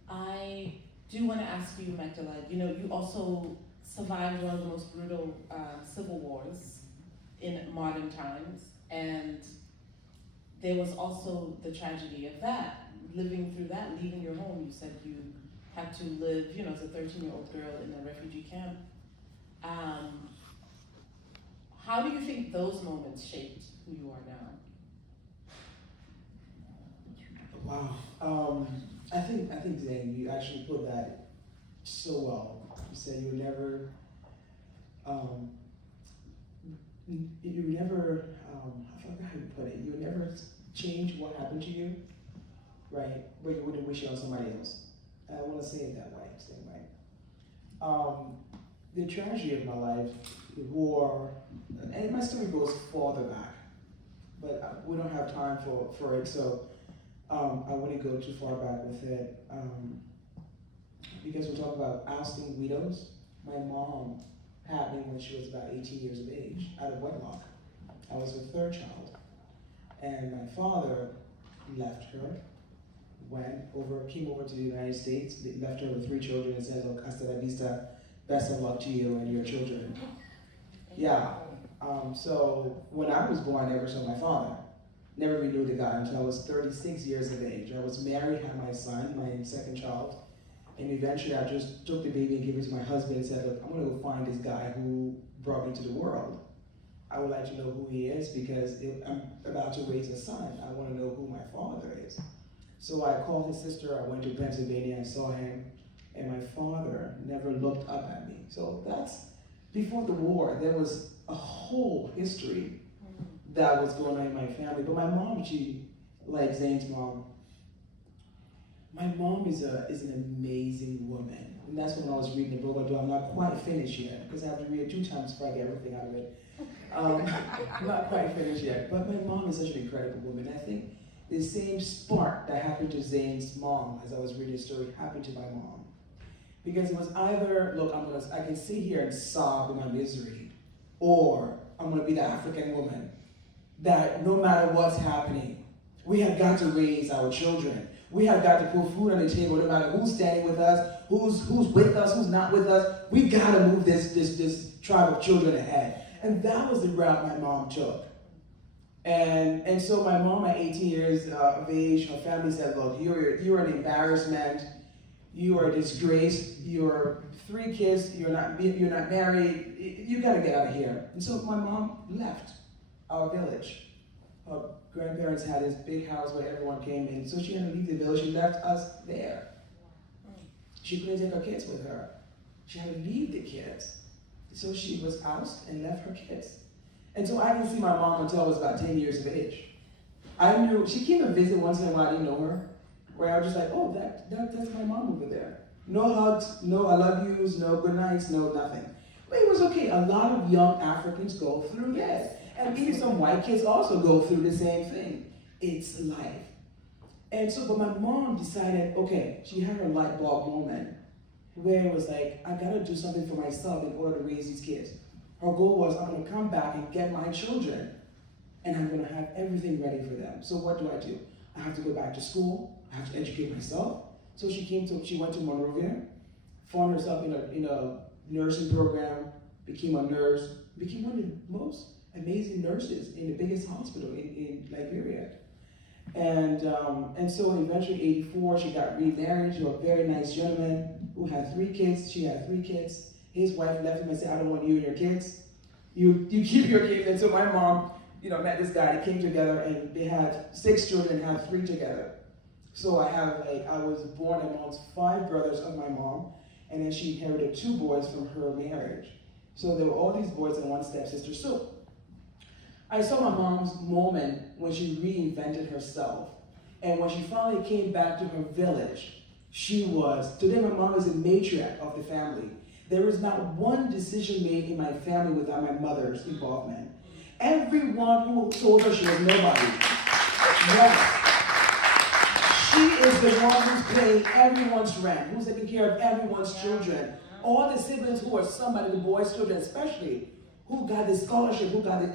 I do want to ask you, McDella, you know, you also survived one of the most brutal civil wars in modern times, and there was also the tragedy of that, living through that, leaving your home. You said you had to live, you know, as a 13-year-old girl in a refugee camp. How do you think those moments shaped who you are now? Wow. I think Zain, you actually put that so well. You said you never, I forgot how you put it. You would never change what happened to you, right? But you wouldn't wish it on somebody else. I want to say it that way, same way. The tragedy of my life, the war, and my story goes farther back, but we don't have time for it, so I wouldn't go too far back with it. Because we're talking about ousting widows. My mom had me when she was about 18 years of age, out of wedlock. I was her third child. And my father left her, came over to the United States, left her with 3 children and said, "Oh, hasta la vista, best of luck to you and your children." Yeah. So when I was born, I never saw my father. Never really knew the guy until I was 36 years of age. I was married, had my son, my second child, and eventually I just took the baby and gave it to my husband and said, "Look, I'm gonna go find this guy who brought me to the world. I would like to know who he is because I'm about to raise a son. I wanna know who my father is." So I called his sister, I went to Pennsylvania, I saw him, and my father never looked up at me. So that's, before the war, there was a whole history that was going on in my family. But my mom, she, like Zain's mom, my mom is an amazing woman. And that's when I was reading the book, although I'm not quite finished yet, because I have to read it 2 times before I get everything out of it. I'm not quite finished yet, but my mom is such an incredible woman. I think the same spark that happened to Zain's mom as I was reading the story happened to my mom. Because it was either, look, I can sit here and sob in my misery, or I'm gonna be the African woman that no matter what's happening, we have got to raise our children. We have got to put food on the table no matter who's standing with us, who's with us, who's not with us. We gotta move this tribe of children ahead. And that was the route my mom took. And so my mom at 18 years of age, her family said, "Look, you're an embarrassment, you are a disgrace, you're 3 kids, you're not married, you gotta get out of here." And so my mom left our village. Her grandparents had this big house where everyone came in, so she had to leave the village. She left us there. She couldn't take her kids with her. She had to leave the kids. So she was ousted and left her kids. And so I didn't see my mom until I was about 10 years of age. I knew, she came and visited once in a while, I didn't know her. Where I was just like, "Oh, that's my mom over there." No hugs, no I love yous, no good nights, no nothing. But it was okay. A lot of young Africans go through this. And even some white kids also go through the same thing. It's life. And so, but my mom decided, okay, she had her light bulb moment where it was like, I gotta do something for myself in order to raise these kids. Her goal was, I'm gonna come back and get my children, and I'm gonna have everything ready for them. So what do? I have to go back to school, I have to educate myself. So she went to Monrovia, found herself in a nursing program, became a nurse, became one of the most amazing nurses in the biggest hospital in Liberia. And so eventually, 84, she got remarried to a very nice gentleman who had 3 kids. She had 3 kids. His wife left him and said, I don't want you and your kids. You keep your kids. And so my mom, met this guy. They came together and they had 6 children, had 3 together. So I was born amongst 5 brothers of my mom, and then she inherited 2 boys from her marriage. So there were all these boys and 1 stepsister. So I saw my mom's moment when she reinvented herself. And when she finally came back to her village, today my mom is a matriarch of the family. There is not one decision made in my family without my mother's involvement. Everyone who told her she was nobody. Yes. She is the one who's paying everyone's rent, who's taking care of everyone's children. All the siblings who are somebody, the boys' children especially, who got the scholarship, who got the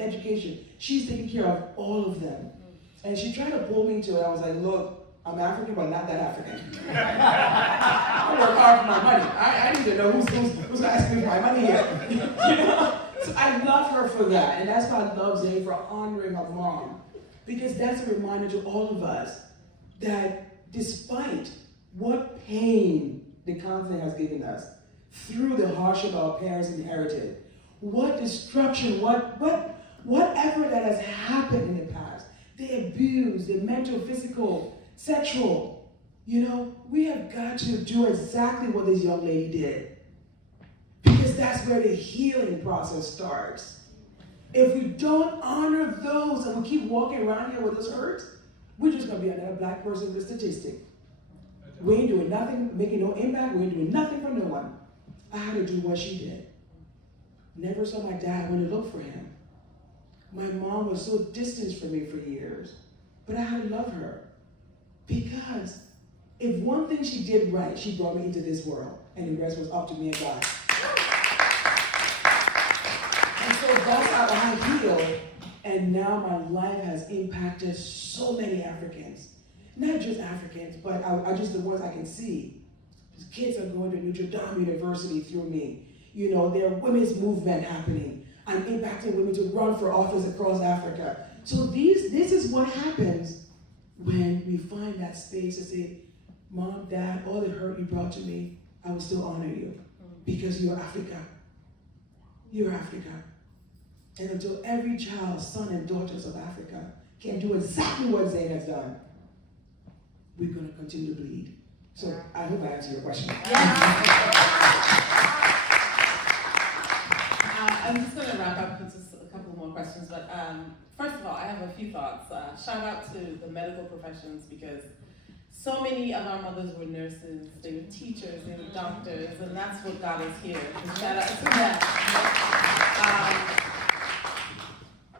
education, she's taking care of all of them. And she tried to pull me to it. I was like, look, I'm African, but not that African. I work hard for my money. I need to know who's asking me for my money here. So I love her for that. And that's why I love Zain for honoring her mom. Because that's a reminder to all of us that despite what pain the continent has given us, through the hardship our parents inherited, what destruction, whatever that has happened in the past, the abuse, the mental, physical, sexual, we have got to do exactly what this young lady did. Because that's where the healing process starts. If we don't honor those and we keep walking around here with this hurt, we're just going to be another black person with a statistic. We ain't doing nothing, making no impact, we ain't doing nothing for no one. I had to do what she did. Never saw my dad when to look for him. My mom was so distant from me for years, but I had to love her. Because if one thing she did right, she brought me into this world, and the rest was up to me and God. And so that's how I healed, and now my life has impacted so many Africans. Not just Africans, but I just the ones I can see. These kids are going to Notre Dame University through me. There are women's movement happening. I'm impacting women to run for office across Africa. So this is what happens when we find that space to say, Mom, Dad, all the hurt you brought to me, I will still honor you because you're Africa. You're Africa. And until every child, son and daughters of Africa can do exactly what Zain has done, we're going to continue to bleed. So I hope I answered your question. I'm just going to wrap up with just a couple more questions. But first of all, I have a few thoughts. Shout out to the medical professions because so many of our mothers were nurses, they were teachers, they were doctors, and that's what got us here. So shout out to them.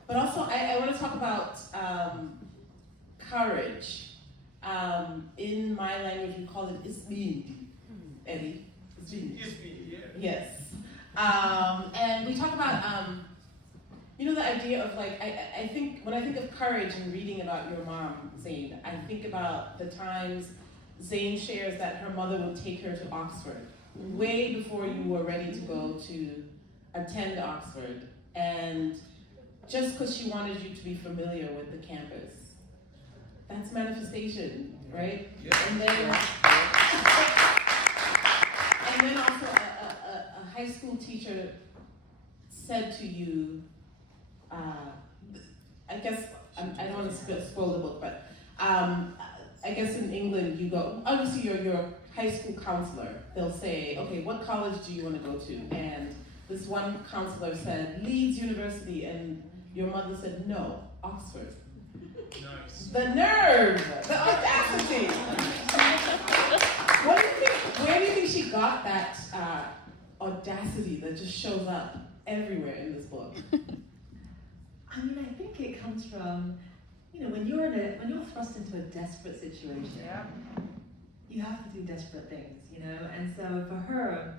But also, I want to talk about courage. In my language, we call it isbindi. Eddie? Isbindi. Yes. And we talk about, the idea of I think, when I think of courage and reading about your mom, Zain, I think about the times Zain shares that her mother would take her to Oxford, way before you were ready to go to attend Oxford. And just because she wanted you to be familiar with the campus. That's manifestation, right? Yeah. And then also a high school teacher said to you, I guess, I don't want to spoil the book, but I guess in England you go, obviously you're a high school counselor. They'll say, okay, what college do you want to go to? And this one counselor said, Leeds University, and your mother said, no, Oxford. Nice. The nerve, the audacity. Where do you think she got that audacity that just shows up everywhere in this book? I think it comes from, when you're thrust into a desperate situation, you have to do desperate things, And so for her,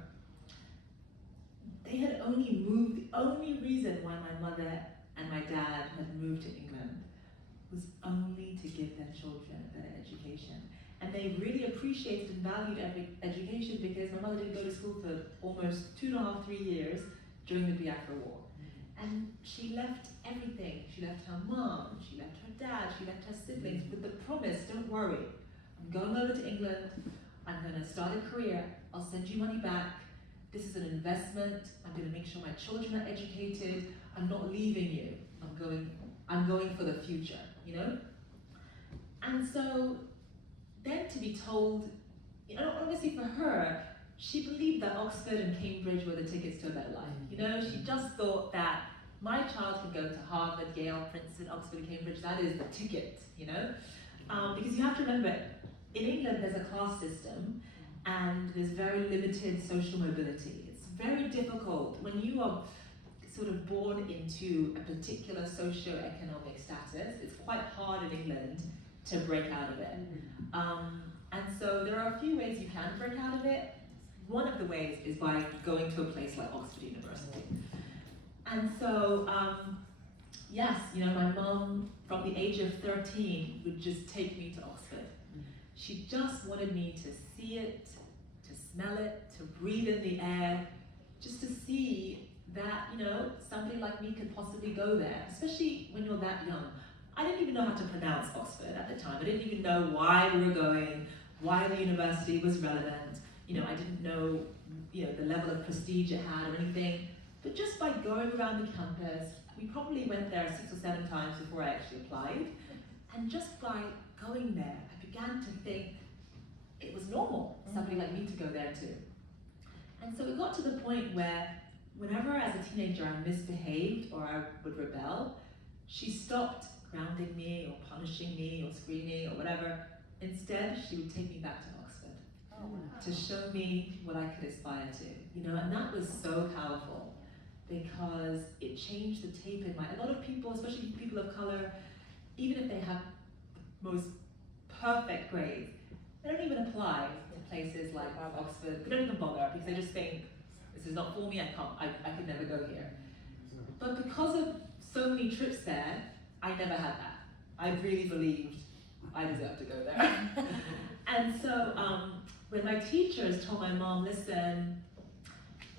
they had only moved. The only reason why my mother and my dad had moved to England was only to give their children a better education. And they really appreciated and valued education because my mother didn't go to school for almost 2.5, 3 years during the Biafra War. And she left everything. She left her mom, she left her dad, she left her siblings with the promise, don't worry, I'm going over to England, I'm gonna start a career, I'll send you money back, this is an investment, I'm gonna make sure my children are educated, I'm not leaving you, I'm going for the future, you know? And so then to be told, you know, obviously for her, she believed that Oxford and Cambridge were the tickets to a better life. You know, she just thought that my child could go to Harvard, Yale, Princeton, Oxford, and Cambridge. That is the ticket, you know? Because you have to remember, in England there's a class system and there's very limited social mobility. It's very difficult when you are sort of born into a particular socio-economic status. It's quite hard in England to break out of it. And so there are a few ways you can break out of it. One of the ways is by going to a place like Oxford University. And so, yes, you know, my mom, from the age of 13, would just take me to Oxford. She just wanted me to see it, to smell it, to breathe in the air, just to see that, you know, somebody like me could possibly go there, especially when you're that young. I didn't even know how to pronounce Oxford at the time. I didn't even know why we were going, why the university was relevant. You know, I didn't know, you know, the level of prestige it had or anything. But just by going around the campus, we probably went there 6 or 7 times before I actually applied. And just by going there, I began to think it was normal for somebody like me to go there too. And so it got to the point where whenever as a teenager I misbehaved or I would rebel, she stopped grounding me or punishing me or screaming or whatever. Instead, she would take me back to Oxford to show me what I could aspire to, you know, and that was so powerful because it changed the tape in a lot of people, especially people of color, even if they have the most perfect grades, they don't even apply to places like Oxford. They don't even bother because they just think, this is not for me, I could never go here. But because of so many trips there, I never had that. I really believed I deserved to go there. And so when my teachers told my mom, listen,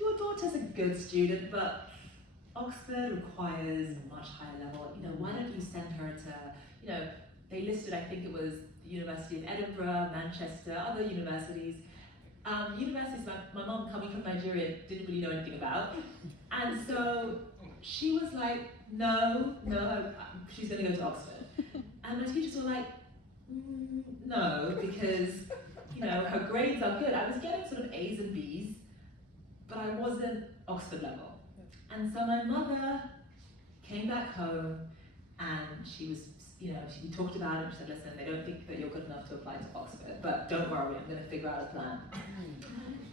your daughter's a good student, but Oxford requires a much higher level. You know, why don't you send her to, you know, they listed, I think it was the University of Edinburgh, Manchester, other universities. Universities my mom, coming from Nigeria, didn't really know anything about. And so she was like, no, she's gonna go to Oxford. And my teachers were like, no, because, you know, her grades are good. I was getting sort of A's and B's, but I wasn't Oxford level. And so my mother came back home and she was, you know, we talked about it. She said, listen, they don't think that you're good enough to apply to Oxford, but don't worry, I'm going to figure out a plan.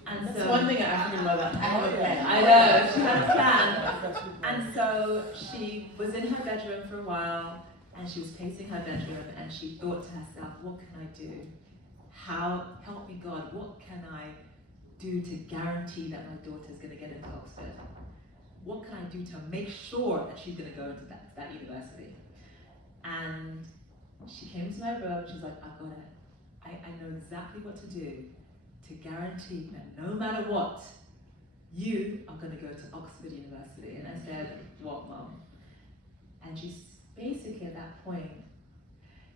And That's so, one thing I asked your mother. I have a plan. I know, she had a plan. And so she was in her bedroom for a while and she was pacing her bedroom and she thought to herself, what can I do? Help me God, what can I do to guarantee that my daughter's going to get into Oxford? What can I do to make sure that she's going to go into that university? And she came to my room, she's like, I've got it. I know exactly what to do to guarantee that no matter what, you are going to go to Oxford University. And I said, what, Mom? And she basically at that point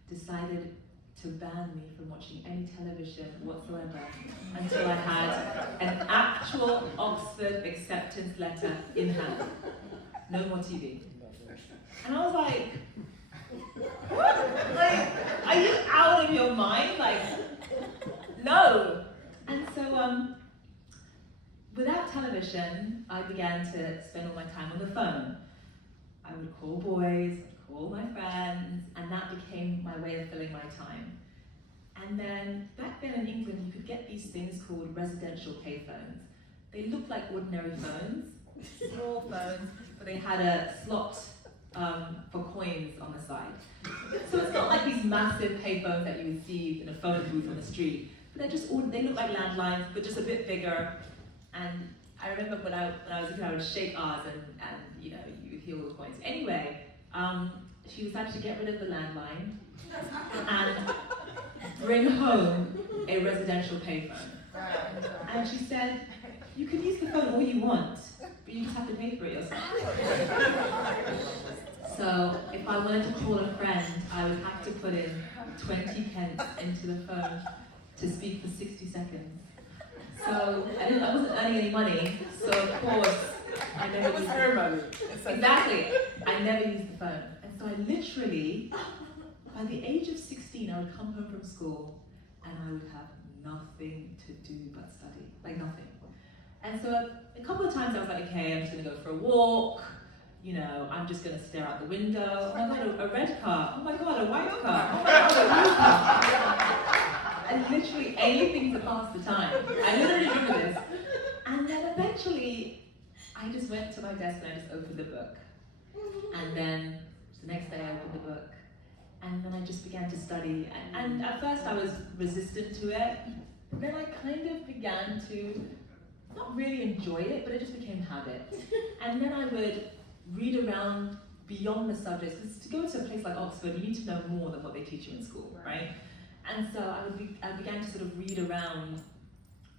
decided to ban me from watching any television whatsoever until I had an actual Oxford acceptance letter in hand. No more TV. And I was like, what? Like, are you out of your mind? Like, no. And so, without television, I began to spend all my time on the phone. I would call boys, call my friends, and that became my way of filling my time. And then, back then in England, you could get these things called residential payphones. They looked like ordinary phones, small phones, but they had a slot for coins on the side. So it's not like these massive payphones that you would see in a phone booth on the street, but they're just they look like landlines, but just a bit bigger. And I remember when I was a kid, I would shake ours and you know, you would hear all the coins. Anyway, she decided to get rid of the landline and bring home a residential payphone. And she said, you can use the phone all you want, but you just have to pay for it yourself. So if I wanted to call a friend, I would have to put in 20 pence into the phone to speak for 60 seconds. So I wasn't earning any money, so of course I never used her money. Exactly. I never used the phone. And so I literally, by the age of 16, I would come home from school and I would have nothing to do but study. Like nothing. And so a couple of times I was like, okay, I'm just gonna go for a walk. You know, I'm just gonna stare out the window. Oh my god, a red car. Oh my god, a white car. Oh my god, a blue car. And literally anything to pass the time. I literally remember this. And then eventually, I just went to my desk and I just opened the book. And then the next day I opened the book. And then I just began to study. And at first I was resistant to it. But then I kind of began to not really enjoy it, but it just became habit. And then I would read around beyond the subjects. Because to go to a place like Oxford, you need to know more than what they teach you in school, right? And so I began to sort of read around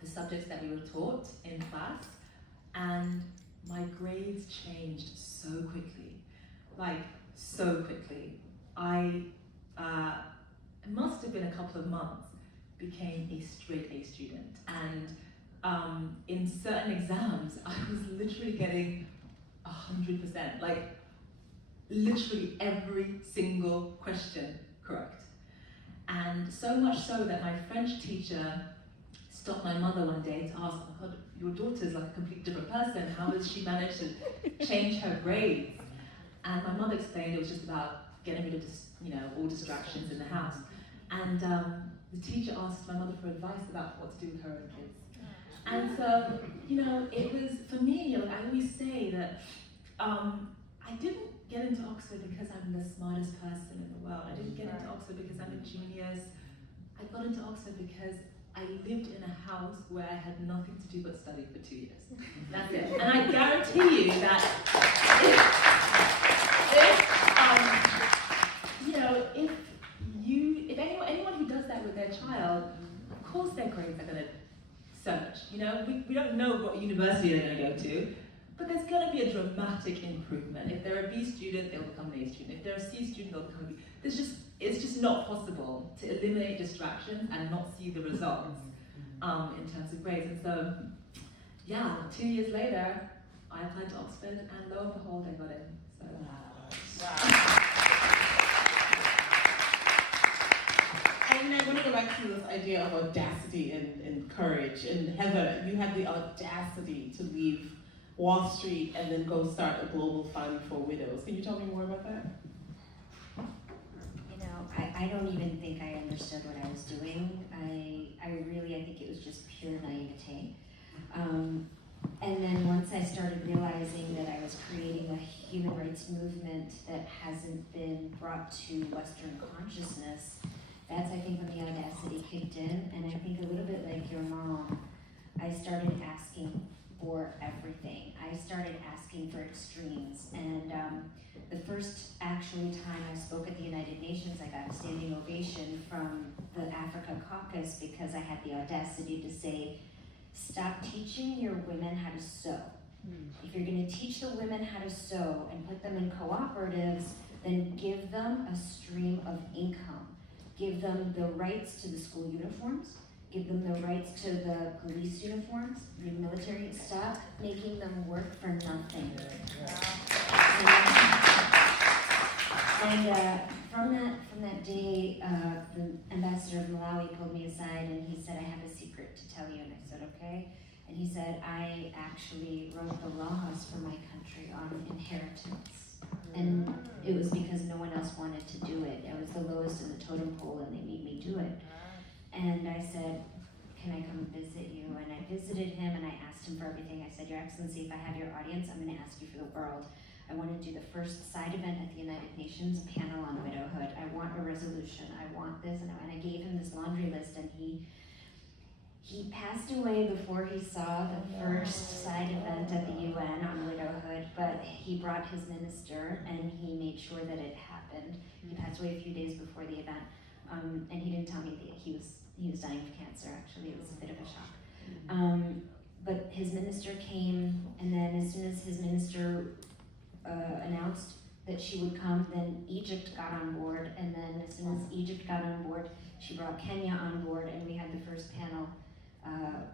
the subjects that we were taught in class. And my grades changed so quickly, like so quickly. It must have been a couple of months, became a straight A student. And in certain exams, I was literally getting 100%, like literally every single question correct. And so much so that my French teacher stopped my mother one day to ask, oh God, your daughter's like a completely different person. How has she managed to change her grades? And my mother explained it was just about getting rid of all distractions in the house. And the teacher asked my mother for advice about what to do with her own kids. And so, it was, for me, like I always say that I didn't get into Oxford because I'm the smartest person in the world. I didn't get into Oxford because I'm a genius. I got into Oxford because I lived in a house where I had nothing to do but study for 2 years. That's it. And I guarantee you that if anyone who does that with their child, of course their grades are going to surge. We don't know what university they're going to go to, but there's going to be a dramatic improvement. If they're a B student, they'll become an A student. If they're a C student, they'll become a B. It's just not possible to eliminate distractions and not see the results in terms of grades. And so, 2 years later, I applied to Oxford, and lo and behold, I got in. So, And I want to go back to this idea of audacity and courage. And Heather, you had the audacity to leave Wall Street and then go start a global fund for widows. Can you tell me more about that? I don't even think I understood what I was doing. I think it was just pure naivete. And then once I started realizing that I was creating a human rights movement that hasn't been brought to Western consciousness, that's, I think, when the audacity kicked in. And I think a little bit like your mom, I started asking for everything. I started asking for extremes. And the first actually time I spoke at the United Nations, I got a standing ovation from the Africa Caucus because I had the audacity to say, stop teaching your women how to sew. If you're going to teach the women how to sew and put them in cooperatives, then give them a stream of income. Give them the rights to the school uniforms. Give them the rights to the police uniforms, the military. Stop making them work for nothing. And from that day, the ambassador of Malawi pulled me aside and he said, I have a secret to tell you. And I said, okay. And he said, I actually wrote the laws for my country on inheritance. And it was because no one else wanted to do it. I was the lowest in the totem pole and they made me do it. And I said, can I come visit you? And I visited him and I asked him for everything. I said, Your Excellency, if I have your audience, I'm going to ask you for the world. I want to do the first side event at the United Nations, panel on widowhood. I want a resolution. I want this. And I gave him this laundry list, and he passed away before he saw the first side event at the UN on widowhood, but he brought his minister and he made sure that it happened. He passed away a few days before the event. and he didn't tell me that he was dying of cancer. Actually, it was a bit of a shock. But his minister came, and then as soon as his minister announced that she would come, then Egypt got on board, and then as soon as Egypt got on board, she brought Kenya on board, and we had the first panel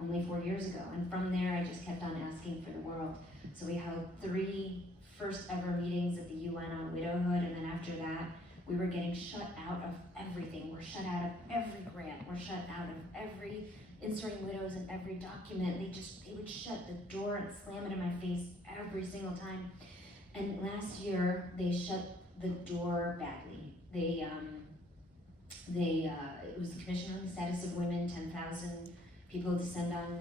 only 4 years ago. And from there, I just kept on asking for the world. So we held 3 first ever meetings at the UN on widowhood, and then after that, we were getting shut out of everything. We're shut out of every grant. We're shut out of every inserting widows in every document. They would shut the door and slam it in my face every single time. And last year, they shut the door badly. It was the Commission on the Status of Women, 10,000 people descend on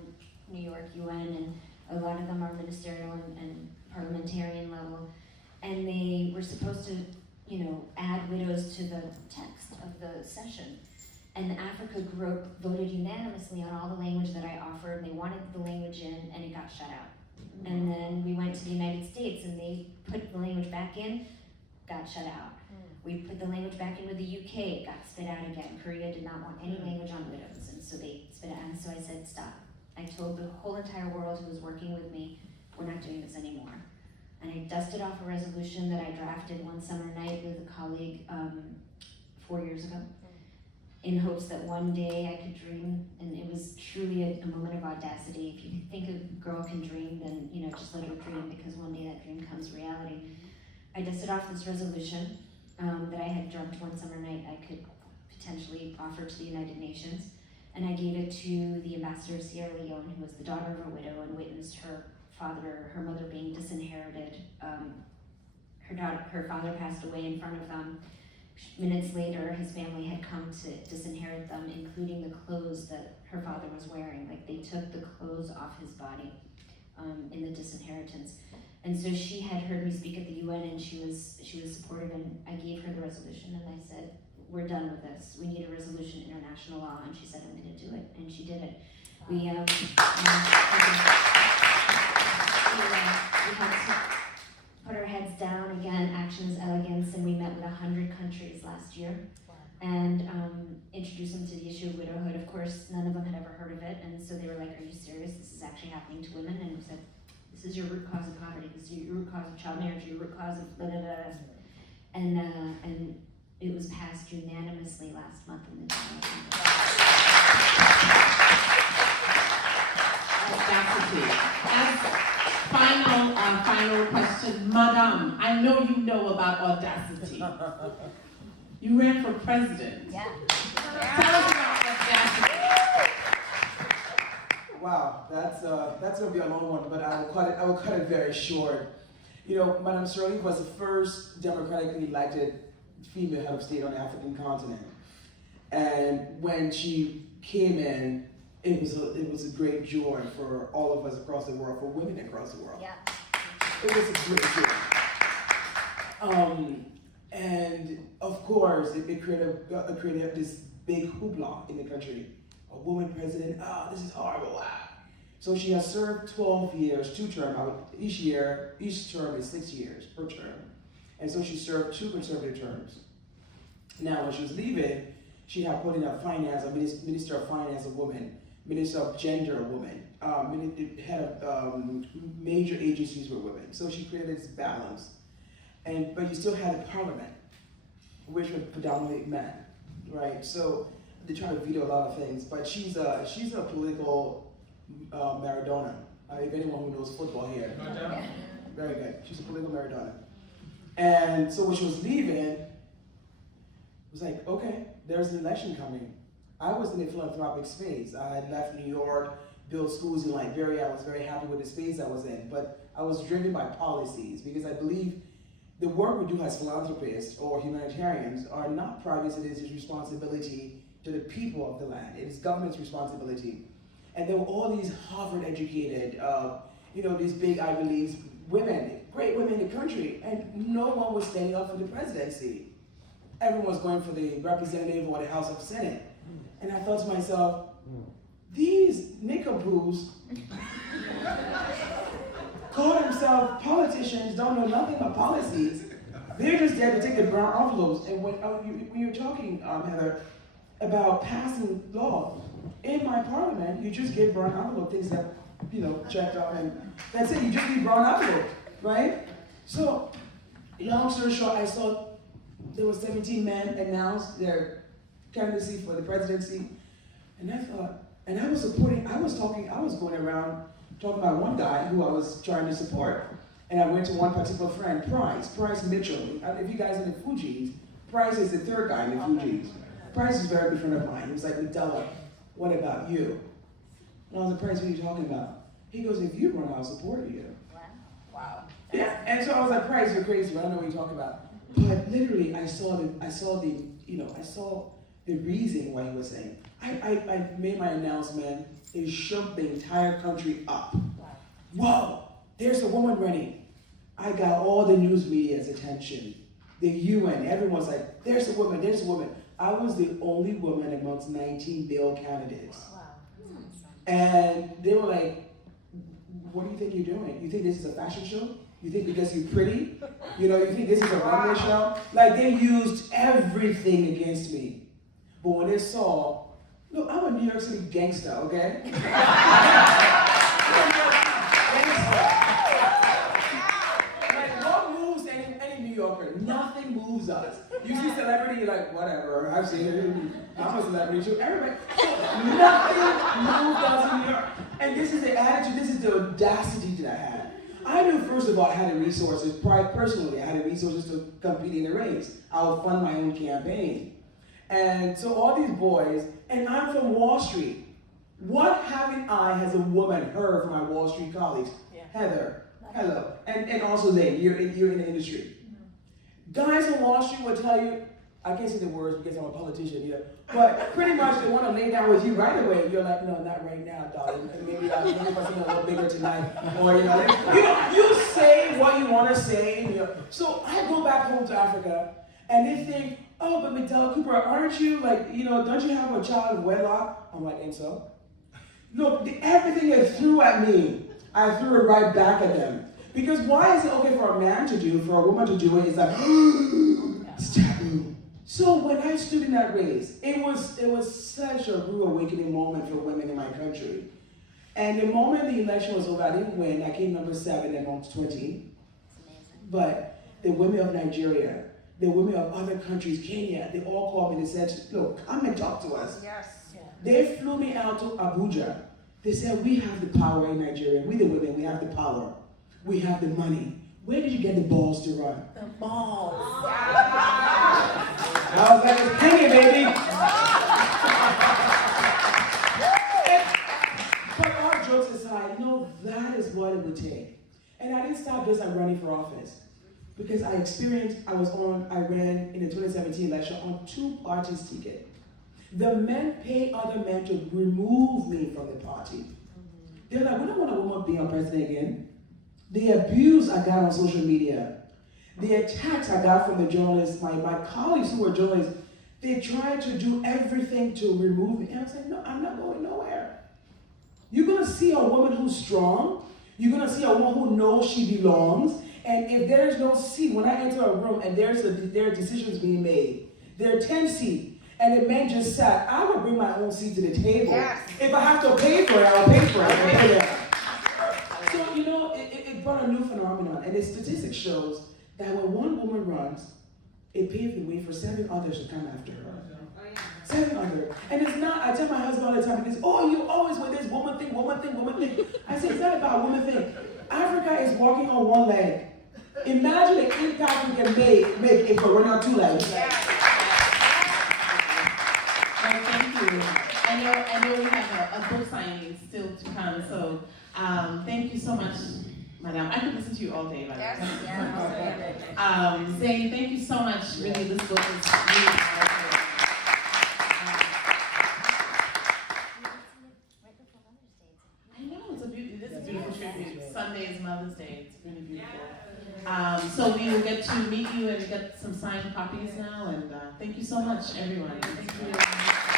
New York UN, and a lot of them are ministerial and parliamentarian level. And they were supposed to, add widows to the text of the session. And the Africa group voted unanimously on all the language that I offered. They wanted the language in, and it got shut out. And then we went to the United States, and they put the language back in, got shut out. We put the language back in with the UK, it got spit out again. Korea did not want any language on widows, and so they spit it out. And so I said, stop. I told the whole entire world who was working with me, we're not doing this anymore. And I dusted off a resolution that I drafted one summer night with a colleague 4 years ago, in hopes that one day I could dream, and it was truly a moment of audacity. If you think a girl can dream, then just let her dream, because one day that dream comes reality. I dusted off this resolution that I had dreamt one summer night I could potentially offer to the United Nations, and I gave it to the ambassador of Sierra Leone, who was the daughter of a widow and witnessed her mother being disinherited. Her father passed away in front of them. Minutes later, his family had come to disinherit them, including the clothes that her father was wearing. Like, they took the clothes off his body in the disinheritance. And so she had heard me speak at the UN, and she was supportive, and I gave her the resolution, and I said, we're done with this. We need a resolution, international law. And she said, I'm going to do it, and she did it. We had to put our heads down again, action is elegance, and we met with 100 countries last year and introduced them to the issue of widowhood. Of course, none of them had ever heard of it, and so they were like, are you serious? This is actually happening to women? And we said, this is your root cause of poverty, this is your root cause of child marriage, your root cause of blah, blah, blah. And it was passed unanimously last month in the Final question, Madame. I know you know about audacity. You ran for president. Yeah. Tell us about audacity. Wow, that's gonna be a long one, but I will cut it very short. Madame Sirleaf was the first democratically elected female head of state on the African continent, and when she came in, it was a great joy for all of us across the world, for women across the world. Yeah. It was a great joy. And of course, it created this big hoopla in the country. A woman president, this is horrible. So she has served 12 years, 2 terms. Each term is 6 years per term. And so she served 2 consecutive terms. Now, when she was leaving, she had put in a Minister of Finance, a woman, Minister of Gender, a woman, head of major agencies were women. So she created this balance. But you still had a parliament, which was predominantly men, right? So they try to veto a lot of things, but she's a political Maradona. If anyone who knows football here. Yeah. Very good. She's a political Maradona. And so when she was leaving, it was like, okay, there's an election coming. I was in the philanthropic space. I had left New York, built schools in Liberia. I was very happy with the space I was in, but I was driven by policies because I believe the work we do as philanthropists or humanitarians are not private citizens' responsibility to the people of the land. It is government's responsibility. And there were all these Harvard-educated, these big Ivy Leagues women, great women in the country, and no one was standing up for the presidency. Everyone was going for the representative or the House of Senate. And I thought to myself, these nincompoops call themselves politicians, don't know nothing about policies. They're just there to take the brown envelopes. And when you're talking, Heather, about passing law. In my parliament, you just get brown envelope, things that, checked off, and that's it, you just need brown envelope, right? So, long story short, I saw there were 17 men announced their candidacy for the presidency, and I thought, and I was going around talking about one guy who I was trying to support. And I went to one particular friend, Price Mitchell. If you guys are in the Fugees, Price is the third guy in the Fugees. Price is a very good friend of mine. He was like, McDella, what about you? And I was like, Price, what are you talking about? He goes, if you run, I'll support you. Wow. Yeah, and so I was like, Price, you're crazy. I don't know what you're talking about. But literally, I saw the reason why he was saying. I made my announcement. It shook the entire country up. Whoa, there's a woman running. I got all the news media's attention. The UN, everyone's like, there's a woman, there's a woman. I was the only woman amongst 19 male candidates. Wow. And they were like, what do you think you're doing? You think this is a fashion show? You think because you're pretty? You think this is a runway show? Like, they used everything against me. But when they saw, look, I'm a New York City gangster, okay? Like, what moves any New Yorker? Nothing moves us. You see celebrity, you're like, whatever, I've seen it. I'm a celebrity too. Everybody, nothing moves us in New York. And this is the attitude, this is the audacity that I had. I knew, first of all, I had the resources, personally, I had the resources to compete in the race. I would fund my own campaign. And so all these boys, and I'm from Wall Street. What haven't I, as a woman, heard from my Wall Street colleagues? Yeah. Heather, hello. And also Zain, you're in the industry. Guys on Wall Street will tell you, I can't say the words because I'm a politician, but pretty much they want to lay down with you right away. You're like, no, not right now, darling. Maybe I'll make something a little bigger tonight. Or, you say what you want to say. So I go back home to Africa, and they think, oh, but McDella Cooper, aren't you don't you have a child of wedlock? I'm like, and so? Look, everything they threw at me, I threw it right back at them. Because why is it okay for a man to do, for a woman to do it? It's like, it's taboo. So when I stood in that race, it was such a rude awakening moment for women in my country. And the moment the election was over, I didn't win. I came number 7 amongst 20. But the women of Nigeria, the women of other countries, Kenya, they all called me and said, look, come and talk to us. Yes. They flew me out to Abuja. They said, we have the power in Nigeria. We the women, we have the power. We have the money. Where did you get the balls to run? The balls. I was like, it's Kenya, baby. But all jokes aside, that is what it would take. And I didn't stop just at running for office. Because I ran in the 2017 election on 2 parties' tickets. The men pay other men to remove me from the party. They're like, we don't want a woman being president again. The abuse I got on social media, the attacks I got from the journalists, my colleagues who were journalists, they tried to do everything to remove me. And I was like, no, I'm not going nowhere. You're gonna see a woman who's strong. You're gonna see a woman who knows she belongs. And if there's no seat, when I enter a room and there are decisions being made, there are 10 seats, and the men just sat, I would bring my own seat to the table. Yes. If I have to pay for it, I'll pay for it. So, it brought a new phenomenon, and the statistics shows that when one woman runs, it paves the way for 7 others to come after her. 7 others. And it's not, I tell my husband all the time, because, you always with this woman thing. I say, it's not about woman thing. Africa is walking on one leg. Imagine the impact we can make if we're running on 2 legs. Well, thank you. I know we have a book signing still to come, so thank you so much, Madame. I could listen to you all day, by the way. Zain, thank you so much. Really, this book is really powerful. I know, it's a beautiful tribute. Sunday is Mother's Day. It's really beautiful. So we will get to meet you and get some signed copies now, and thank you so much, everyone. Thank you.